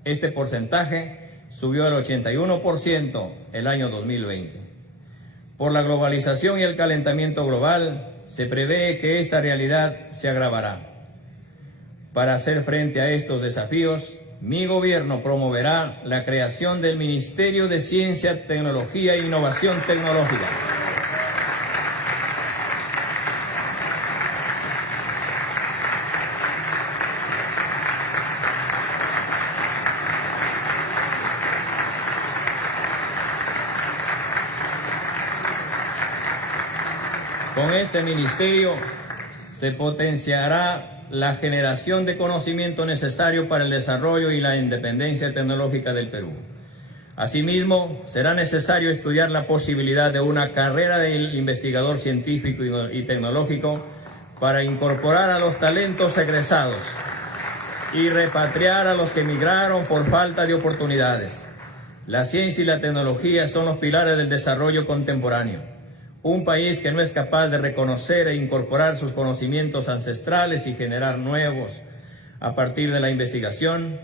Este porcentaje subió al 81% el año 2020. Por la globalización y el calentamiento global, se prevé que esta realidad se agravará. Para hacer frente a estos desafíos, mi gobierno promoverá la creación del Ministerio de Ciencia, Tecnología e Innovación Tecnológica. Con este ministerio se potenciará la generación de conocimiento necesario para el desarrollo y la independencia tecnológica del Perú. Asimismo, será necesario estudiar la posibilidad de una carrera del investigador científico y tecnológico para incorporar a los talentos egresados y repatriar a los que emigraron por falta de oportunidades. La ciencia y la tecnología son los pilares del desarrollo contemporáneo. Un país que no es capaz de reconocer e incorporar sus conocimientos ancestrales y generar nuevos a partir de la investigación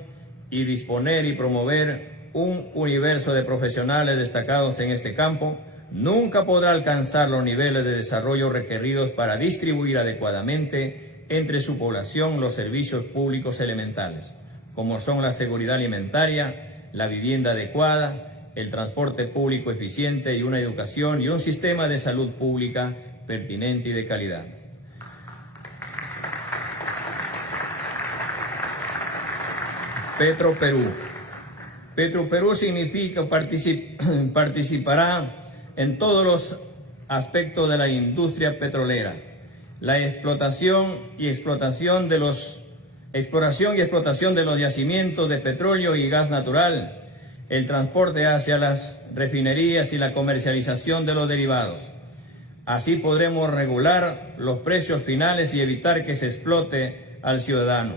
y disponer y promover un universo de profesionales destacados en este campo, nunca podrá alcanzar los niveles de desarrollo requeridos para distribuir adecuadamente entre su población los servicios públicos elementales, como son la seguridad alimentaria, la vivienda adecuada, el transporte público eficiente y una educación y un sistema de salud pública pertinente y de calidad. Petroperú. Petroperú significa participará en todos los aspectos de la industria petrolera, la exploración y explotación de los yacimientos de petróleo y gas natural, el transporte hacia las refinerías y la comercialización de los derivados. Así podremos regular los precios finales y evitar que se explote al ciudadano,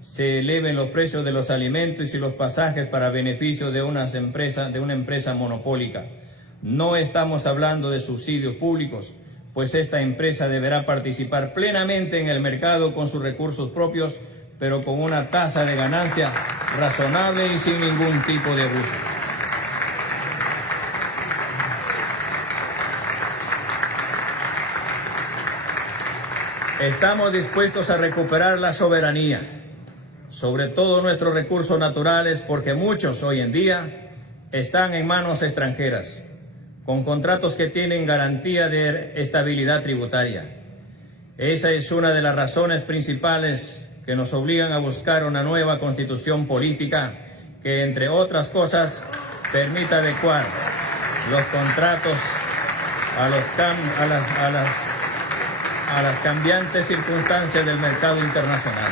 se eleven los precios de los alimentos y los pasajes para beneficio de una empresa monopólica. No estamos hablando de subsidios públicos, pues esta empresa deberá participar plenamente en el mercado con sus recursos propios, pero con una tasa de ganancia razonable y sin ningún tipo de abuso. Estamos dispuestos a recuperar la soberanía, sobre todo nuestros recursos naturales, porque muchos hoy en día están en manos extranjeras, con contratos que tienen garantía de estabilidad tributaria. Esa es una de las razones principales que nos obligan a buscar una nueva constitución política que, entre otras cosas, permita adecuar los contratos a las cambiantes circunstancias del mercado internacional,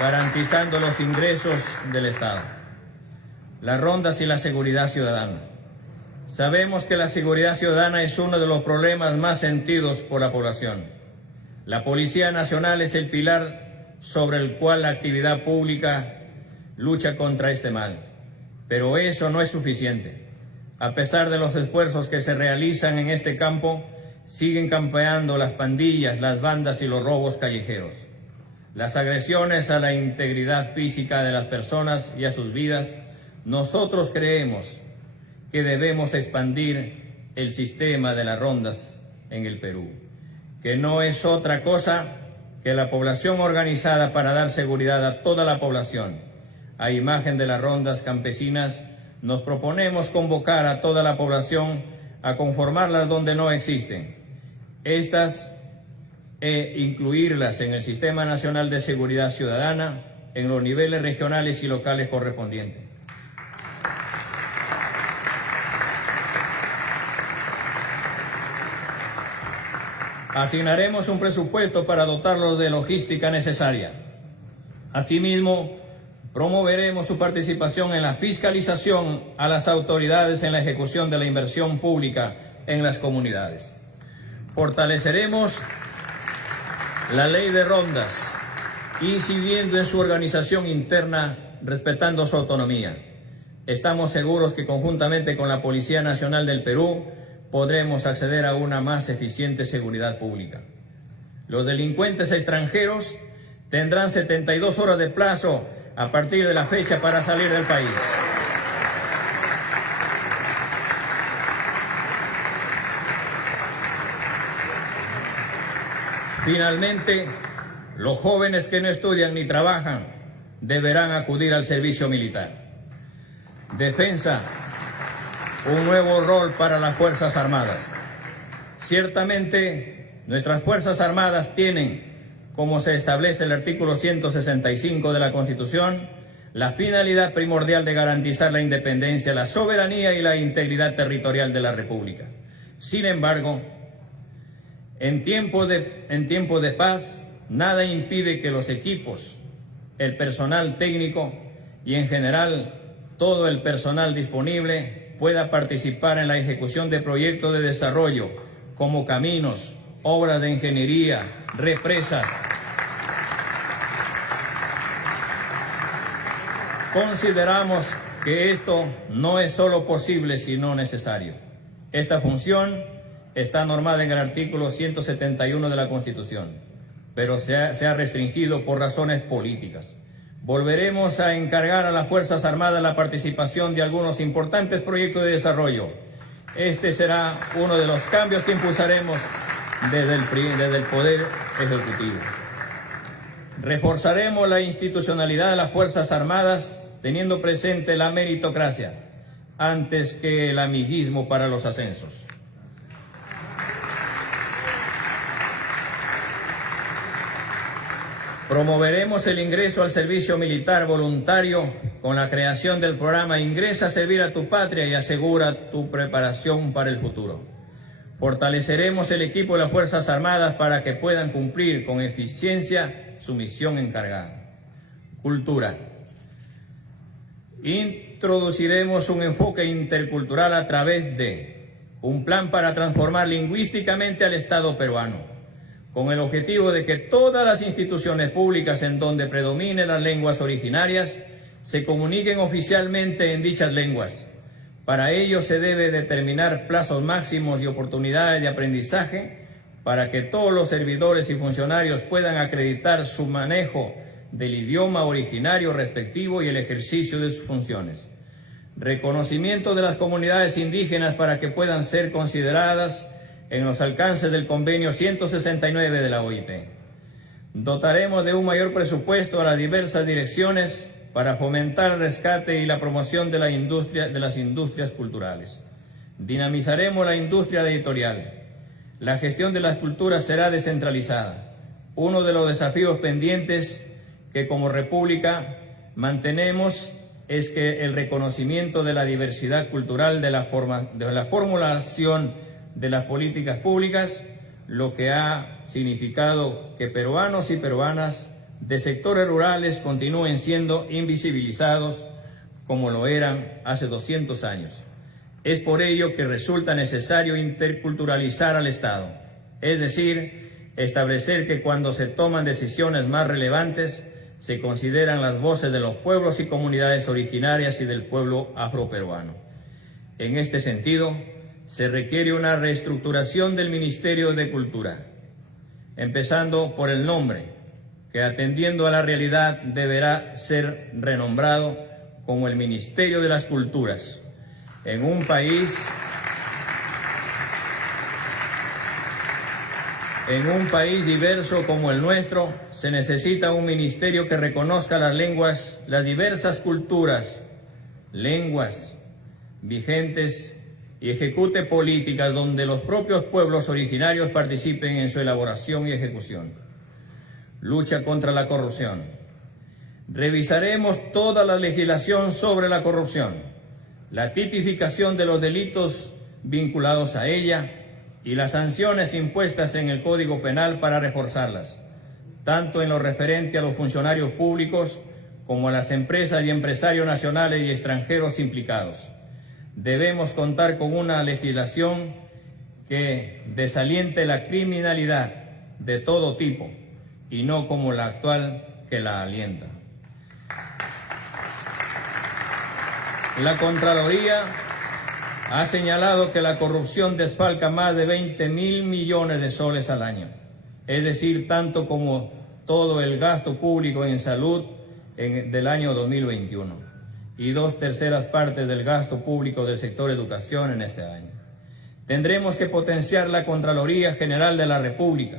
garantizando los ingresos del Estado, las rondas y la seguridad ciudadana. Sabemos que la seguridad ciudadana es uno de los problemas más sentidos por la población. La Policía Nacional es el pilar sobre el cual la actividad pública lucha contra este mal. Pero eso no es suficiente. A pesar de los esfuerzos que se realizan en este campo, siguen campeando las pandillas, las bandas y los robos callejeros. Las agresiones a la integridad física de las personas y a sus vidas. Nosotros creemos que debemos expandir el sistema de las rondas en el Perú, que no es otra cosa que la población organizada para dar seguridad a toda la población. A imagen de las rondas campesinas, nos proponemos convocar a toda la población a conformarlas donde no existen. Estas incluirlas en el Sistema Nacional de Seguridad Ciudadana en los niveles regionales y locales correspondientes. Asignaremos un presupuesto para dotarlos de logística necesaria. Asimismo, promoveremos su participación en la fiscalización a las autoridades en la ejecución de la inversión pública en las comunidades. Fortaleceremos la ley de rondas, incidiendo en su organización interna, respetando su autonomía. Estamos seguros que conjuntamente con la Policía Nacional del Perú podremos acceder a una más eficiente seguridad pública. Los delincuentes extranjeros tendrán 72 horas de plazo a partir de la fecha para salir del país. Finalmente, los jóvenes que no estudian ni trabajan deberán acudir al servicio militar. Defensa, un nuevo rol para las Fuerzas Armadas. Ciertamente, nuestras Fuerzas Armadas tienen, como se establece el artículo 165 de la Constitución, la finalidad primordial de garantizar la independencia, la soberanía y la integridad territorial de la República. Sin embargo, en tiempos de paz, nada impide que los equipos, el personal técnico y en general todo el personal disponible pueda participar en la ejecución de proyectos de desarrollo como caminos, obras de ingeniería, represas. Consideramos que esto no es solo posible, sino necesario. Esta función está normada en el artículo 171 de la Constitución, pero se ha restringido por razones políticas. Volveremos a encargar a las Fuerzas Armadas la participación de algunos importantes proyectos de desarrollo. Este será uno de los cambios que impulsaremos desde el Poder Ejecutivo. Reforzaremos la institucionalidad de las Fuerzas Armadas teniendo presente la meritocracia antes que el amiguismo para los ascensos. Promoveremos el ingreso al servicio militar voluntario con la creación del programa Ingresa a servir a tu patria y asegura tu preparación para el futuro. Fortaleceremos el equipo de las Fuerzas Armadas para que puedan cumplir con eficiencia su misión encargada. Cultura. Introduciremos un enfoque intercultural a través de un plan para transformar lingüísticamente al Estado peruano, con el objetivo de que todas las instituciones públicas en donde predominen las lenguas originarias se comuniquen oficialmente en dichas lenguas. Para ello se debe determinar plazos máximos y oportunidades de aprendizaje para que todos los servidores y funcionarios puedan acreditar su manejo del idioma originario respectivo y el ejercicio de sus funciones. Reconocimiento de las comunidades indígenas para que puedan ser consideradas en los alcances del convenio 169 de la OIT. Dotaremos de un mayor presupuesto a las diversas direcciones para fomentar el rescate y la promoción de las industrias culturales. Dinamizaremos la industria editorial. La gestión de las culturas será descentralizada. Uno de los desafíos pendientes que como República mantenemos es que el reconocimiento de la diversidad cultural de la formulación de las políticas públicas, lo que ha significado que peruanos y peruanas de sectores rurales continúen siendo invisibilizados como lo eran hace 200 años. Es por ello que resulta necesario interculturalizar al Estado, es decir, establecer que cuando se toman decisiones más relevantes, se consideran las voces de los pueblos y comunidades originarias y del pueblo afroperuano. En este sentido, se requiere una reestructuración del Ministerio de Cultura, empezando por el nombre, que atendiendo a la realidad deberá ser renombrado como el Ministerio de las Culturas. En un país diverso como el nuestro, se necesita un ministerio que reconozca las lenguas, las diversas culturas, lenguas vigentes y ejecute políticas donde los propios pueblos originarios participen en su elaboración y ejecución. Lucha contra la corrupción. Revisaremos toda la legislación sobre la corrupción, la tipificación de los delitos vinculados a ella y las sanciones impuestas en el Código Penal para reforzarlas, tanto en lo referente a los funcionarios públicos como a las empresas y empresarios nacionales y extranjeros implicados. Debemos contar con una legislación que desaliente la criminalidad de todo tipo y no como la actual que la alienta. La Contraloría ha señalado que la corrupción desfalca más de 20.000 millones de soles al año, es decir, tanto como todo el gasto público en salud del año 2021 y 2/3 partes del gasto público del sector educación en este año. Tendremos que potenciar la Contraloría General de la República,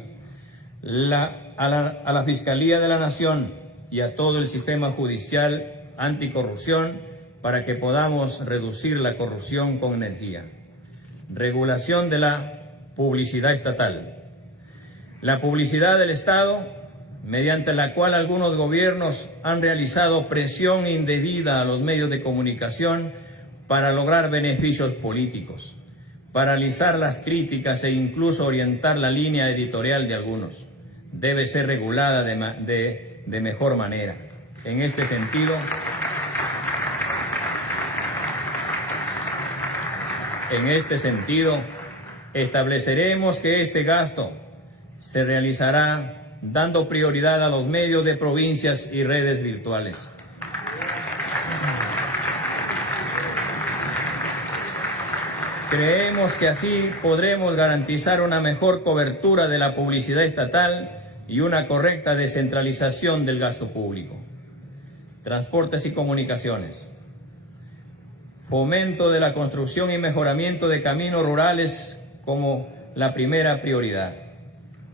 a la Fiscalía de la Nación y a todo el sistema judicial anticorrupción para que podamos reducir la corrupción con energía. Regulación de la publicidad estatal. La publicidad del Estado, mediante la cual algunos gobiernos han realizado presión indebida a los medios de comunicación para lograr beneficios políticos, paralizar las críticas e incluso orientar la línea editorial de algunos, debe ser regulada de mejor manera. En este sentido, estableceremos que este gasto se realizará dando prioridad a los medios de provincias y redes virtuales. Creemos que así podremos garantizar una mejor cobertura de la publicidad estatal y una correcta descentralización del gasto público. Transportes y comunicaciones. Fomento de la construcción y mejoramiento de caminos rurales como la primera prioridad.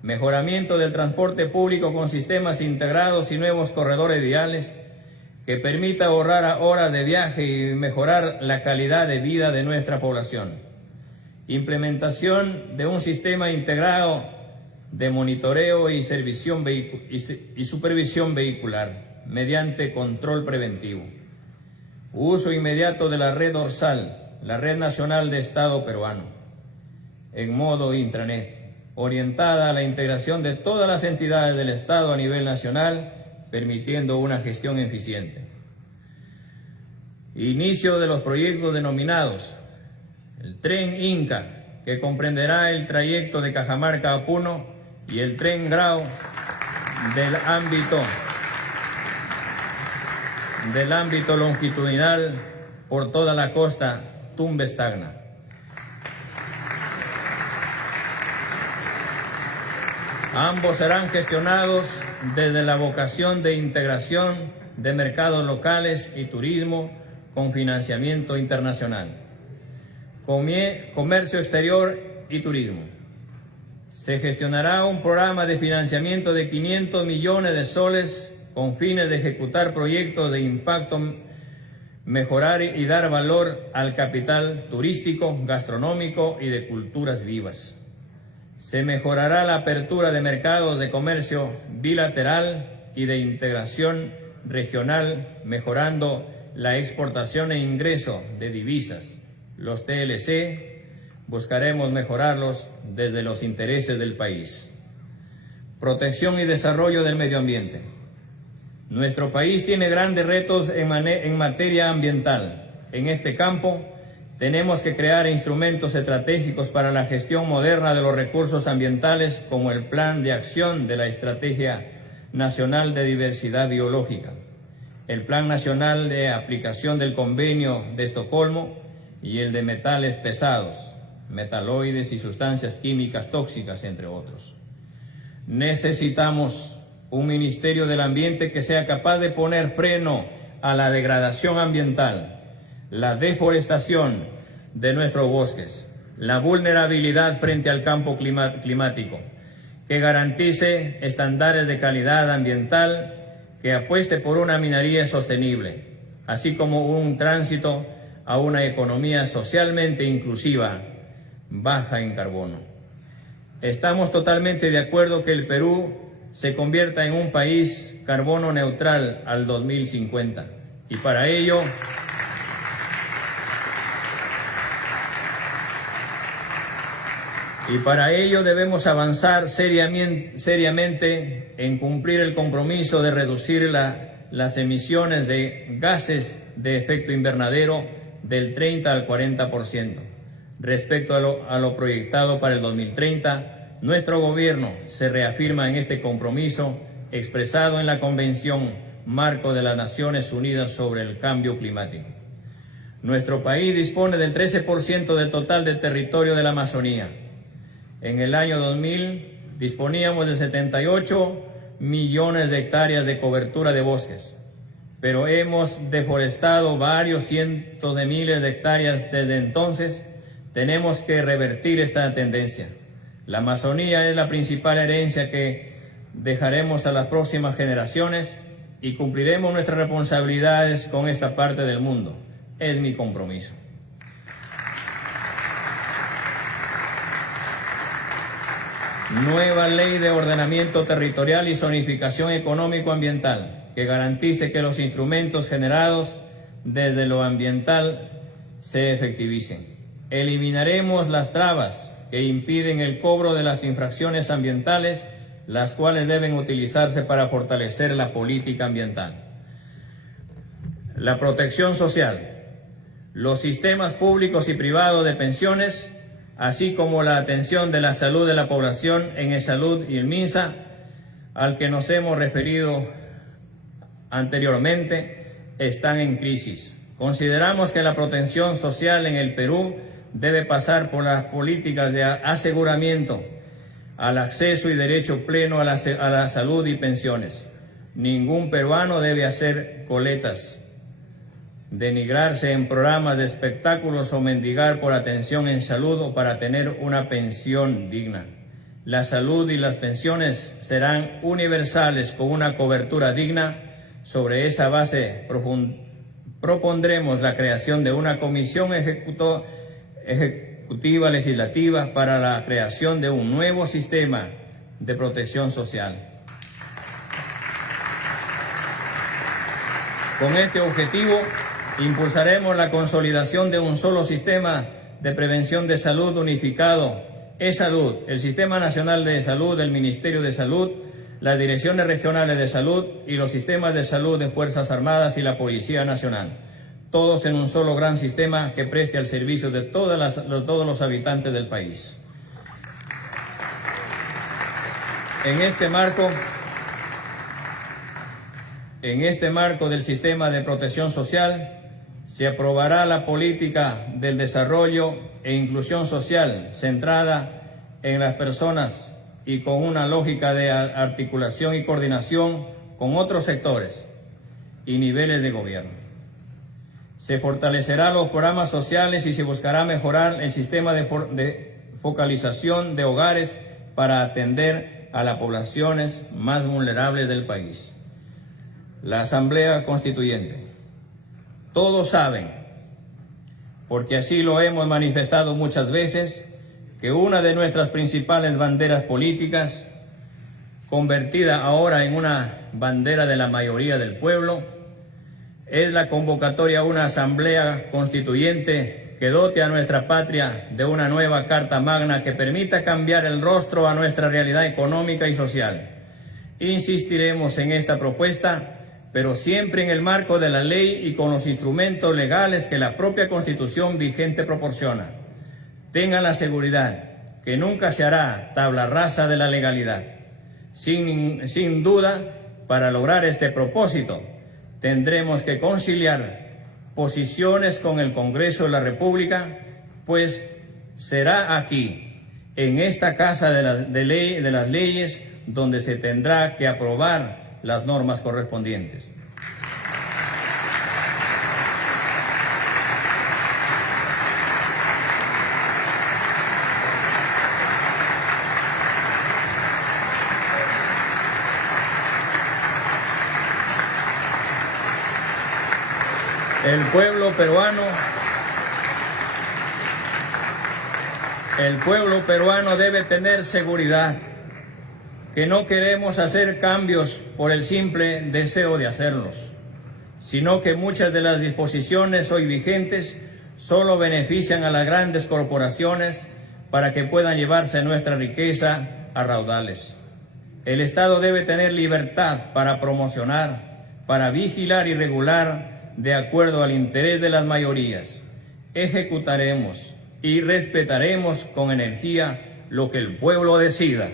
Mejoramiento del transporte público con sistemas integrados y nuevos corredores viales que permita ahorrar horas de viaje y mejorar la calidad de vida de nuestra población. Implementación de un sistema integrado de monitoreo y supervisión vehicular mediante control preventivo. Uso inmediato de la red dorsal, la Red Nacional de Estado Peruano, en modo intranet, orientada a la integración de todas las entidades del Estado a nivel nacional, permitiendo una gestión eficiente. Inicio de los proyectos denominados el Tren Inca, que comprenderá el trayecto de Cajamarca a Puno, y el Tren Grau del ámbito longitudinal por toda la costa Tumbes-Tacna. Ambos serán gestionados desde la vocación de integración de mercados locales y turismo con financiamiento internacional. Comercio exterior y turismo. Se gestionará un programa de financiamiento de 500 millones de soles con fines de ejecutar proyectos de impacto, mejorar y dar valor al capital turístico, gastronómico y de culturas vivas. Se mejorará la apertura de mercados de comercio bilateral y de integración regional, mejorando la exportación e ingreso de divisas. Los TLC buscaremos mejorarlos desde los intereses del país. Protección y desarrollo del medio ambiente. Nuestro país tiene grandes retos en materia ambiental. En este campo Tenemos que crear instrumentos estratégicos para la gestión moderna de los recursos ambientales, como el Plan de Acción de la Estrategia Nacional de Diversidad Biológica, el Plan Nacional de Aplicación del Convenio de Estocolmo y el de metales pesados, metaloides y sustancias químicas tóxicas, entre otros. Necesitamos un Ministerio del Ambiente que sea capaz de poner freno a la degradación ambiental, la deforestación de nuestros bosques, la vulnerabilidad frente al cambio climático, que garantice estándares de calidad ambiental, que apueste por una minería sostenible, así como un tránsito a una economía socialmente inclusiva, baja en carbono. Estamos totalmente de acuerdo que el Perú se convierta en un país carbono neutral al 2050 y para ello debemos avanzar seriamente en cumplir el compromiso de reducir las emisiones de gases de efecto invernadero del 30 al 40%. Respecto a lo proyectado para el 2030, nuestro gobierno se reafirma en este compromiso expresado en la Convención Marco de las Naciones Unidas sobre el Cambio Climático. Nuestro país dispone del 13% del total del territorio de la Amazonía. En el año 2000 disponíamos de 78 millones de hectáreas de cobertura de bosques, pero hemos deforestado varios cientos de miles de hectáreas desde entonces. Tenemos que revertir esta tendencia. La Amazonía es la principal herencia que dejaremos a las próximas generaciones y cumpliremos nuestras responsabilidades con esta parte del mundo. Es mi compromiso. Nueva ley de ordenamiento territorial y zonificación económico-ambiental que garantice que los instrumentos generados desde lo ambiental se efectivicen. Eliminaremos las trabas que impiden el cobro de las infracciones ambientales, las cuales deben utilizarse para fortalecer la política ambiental. La protección social, los sistemas públicos y privados de pensiones, así como la atención de la salud de la población en ESalud y el MINSA, al que nos hemos referido anteriormente, están en crisis. Consideramos que la protección social en el Perú debe pasar por las políticas de aseguramiento al acceso y derecho pleno a la salud y pensiones. Ningún peruano debe hacer coletas, denigrarse en programas de espectáculos o mendigar por atención en salud o para tener una pensión digna. La salud y las pensiones serán universales con una cobertura digna. Sobre esa base propondremos la creación de una comisión ejecutiva legislativa para la creación de un nuevo sistema de protección social. Con este objetivo, impulsaremos la consolidación de un solo sistema de prevención de salud unificado, ESalud, el Sistema Nacional de Salud del Ministerio de Salud, las direcciones regionales de salud y los sistemas de salud de Fuerzas Armadas y la Policía Nacional, todos en un solo gran sistema que preste al servicio de todos los habitantes del país. En este marco del sistema de protección social, se aprobará la política del desarrollo e inclusión social centrada en las personas y con una lógica de articulación y coordinación con otros sectores y niveles de gobierno. Se fortalecerán los programas sociales y se buscará mejorar el sistema de focalización de hogares para atender a las poblaciones más vulnerables del país. La Asamblea Constituyente. Todos saben, porque así lo hemos manifestado muchas veces, que una de nuestras principales banderas políticas, convertida ahora en una bandera de la mayoría del pueblo, es la convocatoria a una asamblea constituyente que dote a nuestra patria de una nueva Carta Magna que permita cambiar el rostro a nuestra realidad económica y social. Insistiremos en esta propuesta pero siempre en el marco de la ley y con los instrumentos legales que la propia Constitución vigente proporciona. Tengan la seguridad que nunca se hará tabla rasa de la legalidad. Sin duda, para lograr este propósito, tendremos que conciliar posiciones con el Congreso de la República, pues será aquí, en esta Casa de las Leyes, donde se tendrá que aprobar las normas correspondientes. El pueblo peruano debe tener seguridad que no queremos hacer cambios por el simple deseo de hacerlos, sino que muchas de las disposiciones hoy vigentes solo benefician a las grandes corporaciones para que puedan llevarse nuestra riqueza a raudales. El Estado debe tener libertad para promocionar, para vigilar y regular de acuerdo al interés de las mayorías. Ejecutaremos y respetaremos con energía lo que el pueblo decida.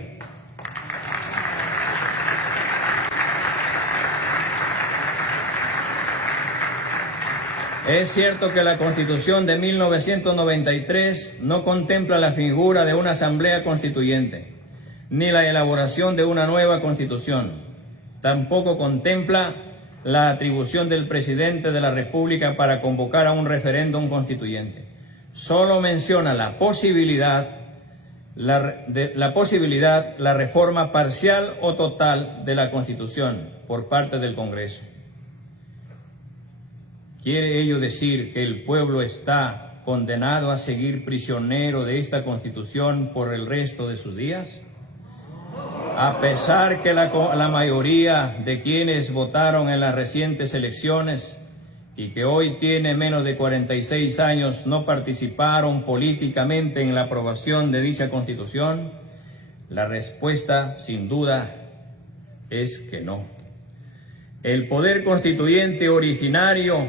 Es cierto que la Constitución de 1993 no contempla la figura de una asamblea constituyente, ni la elaboración de una nueva Constitución. Tampoco contempla la atribución del presidente de la República para convocar a un referéndum constituyente. Solo menciona la posibilidad, la reforma parcial o total de la Constitución por parte del Congreso. ¿Quiere ello decir que el pueblo está condenado a seguir prisionero de esta Constitución por el resto de sus días? A pesar que la mayoría de quienes votaron en las recientes elecciones y que hoy tiene menos de 46 años no participaron políticamente en la aprobación de dicha Constitución, la respuesta sin duda es que no. El poder constituyente originario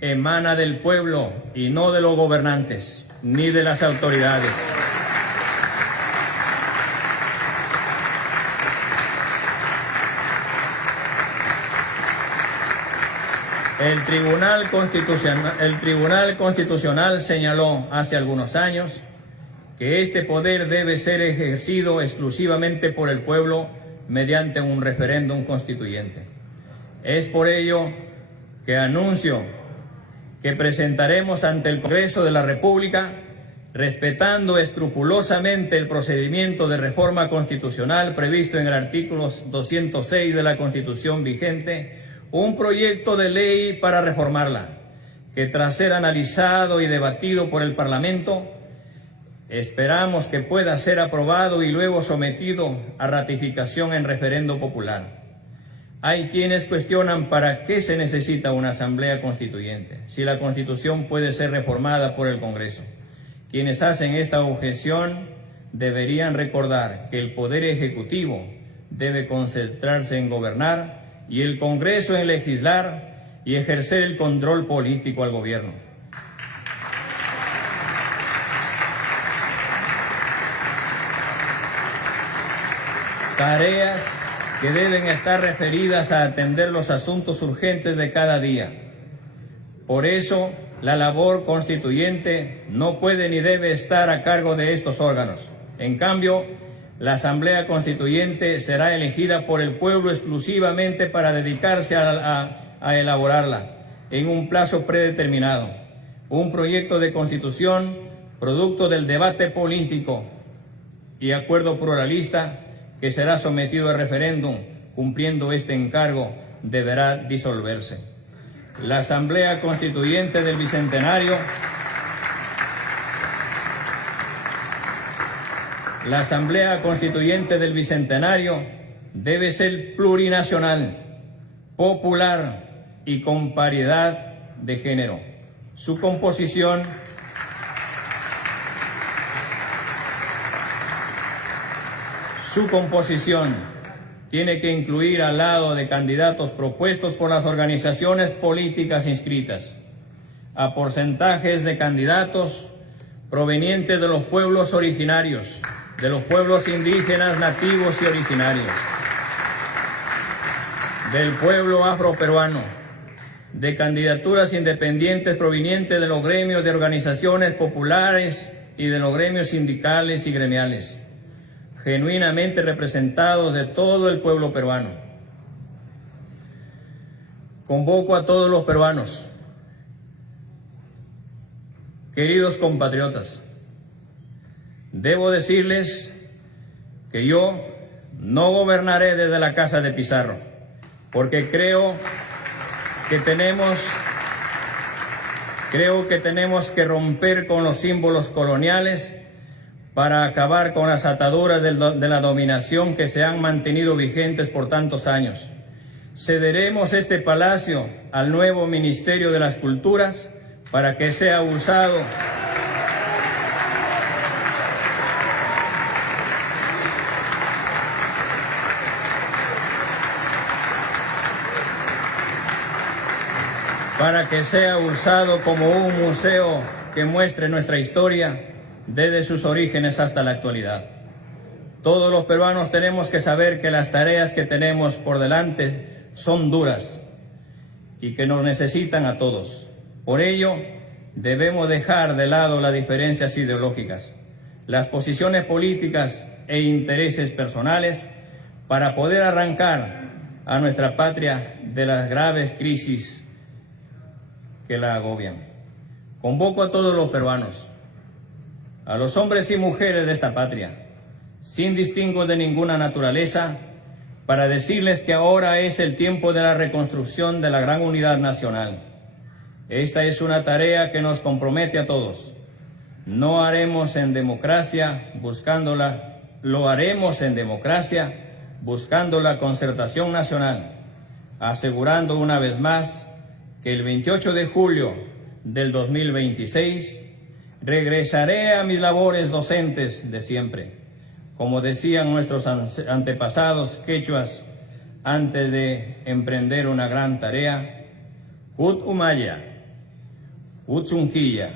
emana del pueblo y no de los gobernantes ni de las autoridades. El Tribunal Constitucional señaló hace algunos años que este poder debe ser ejercido exclusivamente por el pueblo mediante un referéndum constituyente. Es por ello que anuncio que presentaremos ante el Congreso de la República, respetando escrupulosamente el procedimiento de reforma constitucional previsto en el artículo 206 de la Constitución vigente, un proyecto de ley para reformarla, que tras ser analizado y debatido por el Parlamento, esperamos que pueda ser aprobado y luego sometido a ratificación en referendo popular. Hay quienes cuestionan para qué se necesita una asamblea constituyente, si la Constitución puede ser reformada por el Congreso. Quienes hacen esta objeción deberían recordar que el Poder Ejecutivo debe concentrarse en gobernar y el Congreso en legislar y ejercer el control político al gobierno. Tareas que deben estar referidas a atender los asuntos urgentes de cada día. Por eso, la labor constituyente no puede ni debe estar a cargo de estos órganos. En cambio, la Asamblea Constituyente será elegida por el pueblo exclusivamente para dedicarse a elaborarla en un plazo predeterminado. Un proyecto de Constitución producto del debate político y acuerdo pluralista que será sometido a referéndum, cumpliendo este encargo, deberá disolverse. La Asamblea Constituyente del Bicentenario debe ser plurinacional, popular y con paridad de género. Su composición tiene que incluir al lado de candidatos propuestos por las organizaciones políticas inscritas, a porcentajes de candidatos provenientes de los pueblos originarios, de los pueblos indígenas, nativos y originarios, del pueblo afroperuano, de candidaturas independientes provenientes de los gremios de organizaciones populares y de los gremios sindicales y gremiales, genuinamente representados de todo el pueblo peruano. Convoco a todos los peruanos, queridos compatriotas, debo decirles que yo no gobernaré desde la casa de Pizarro, porque creo que tenemos que romper con los símbolos coloniales para acabar con las ataduras de la dominación que se han mantenido vigentes por tantos años. Cederemos este palacio al nuevo Ministerio de las Culturas para que sea usado como un museo que muestre nuestra historia desde sus orígenes hasta la actualidad. Todos los peruanos tenemos que saber que las tareas que tenemos por delante son duras y que nos necesitan a todos. Por ello, debemos dejar de lado las diferencias ideológicas, las posiciones políticas e intereses personales para poder arrancar a nuestra patria de las graves crisis que la agobian. Convoco a todos los peruanos, a los hombres y mujeres de esta patria, sin distingo de ninguna naturaleza, para decirles que ahora es el tiempo de la reconstrucción de la gran unidad nacional. Esta es una tarea que nos compromete a todos. Lo haremos en democracia buscando la concertación nacional, asegurando una vez más que el 28 de julio del 2026 regresaré a mis labores docentes de siempre. Como decían nuestros antepasados quechuas antes de emprender una gran tarea, Hut Umaya, Hut Chunquilla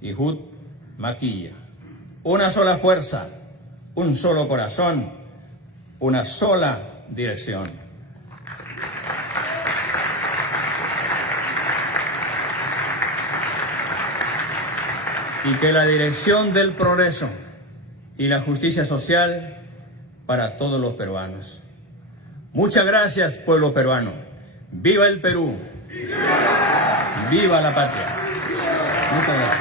y Hut Maquilla. Una sola fuerza, un solo corazón, una sola dirección. Y que la dirección del progreso y la justicia social para todos los peruanos. Muchas gracias, pueblo peruano. ¡Viva el Perú! ¡Viva la patria! Muchas gracias.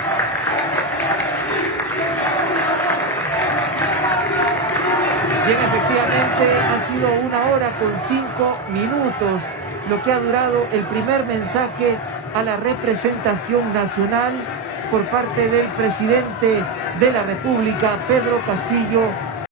Bien, efectivamente ha sido 1 hora con 5 minutos lo que ha durado el primer mensaje a la representación nacional por parte del presidente de la República, Pedro Castillo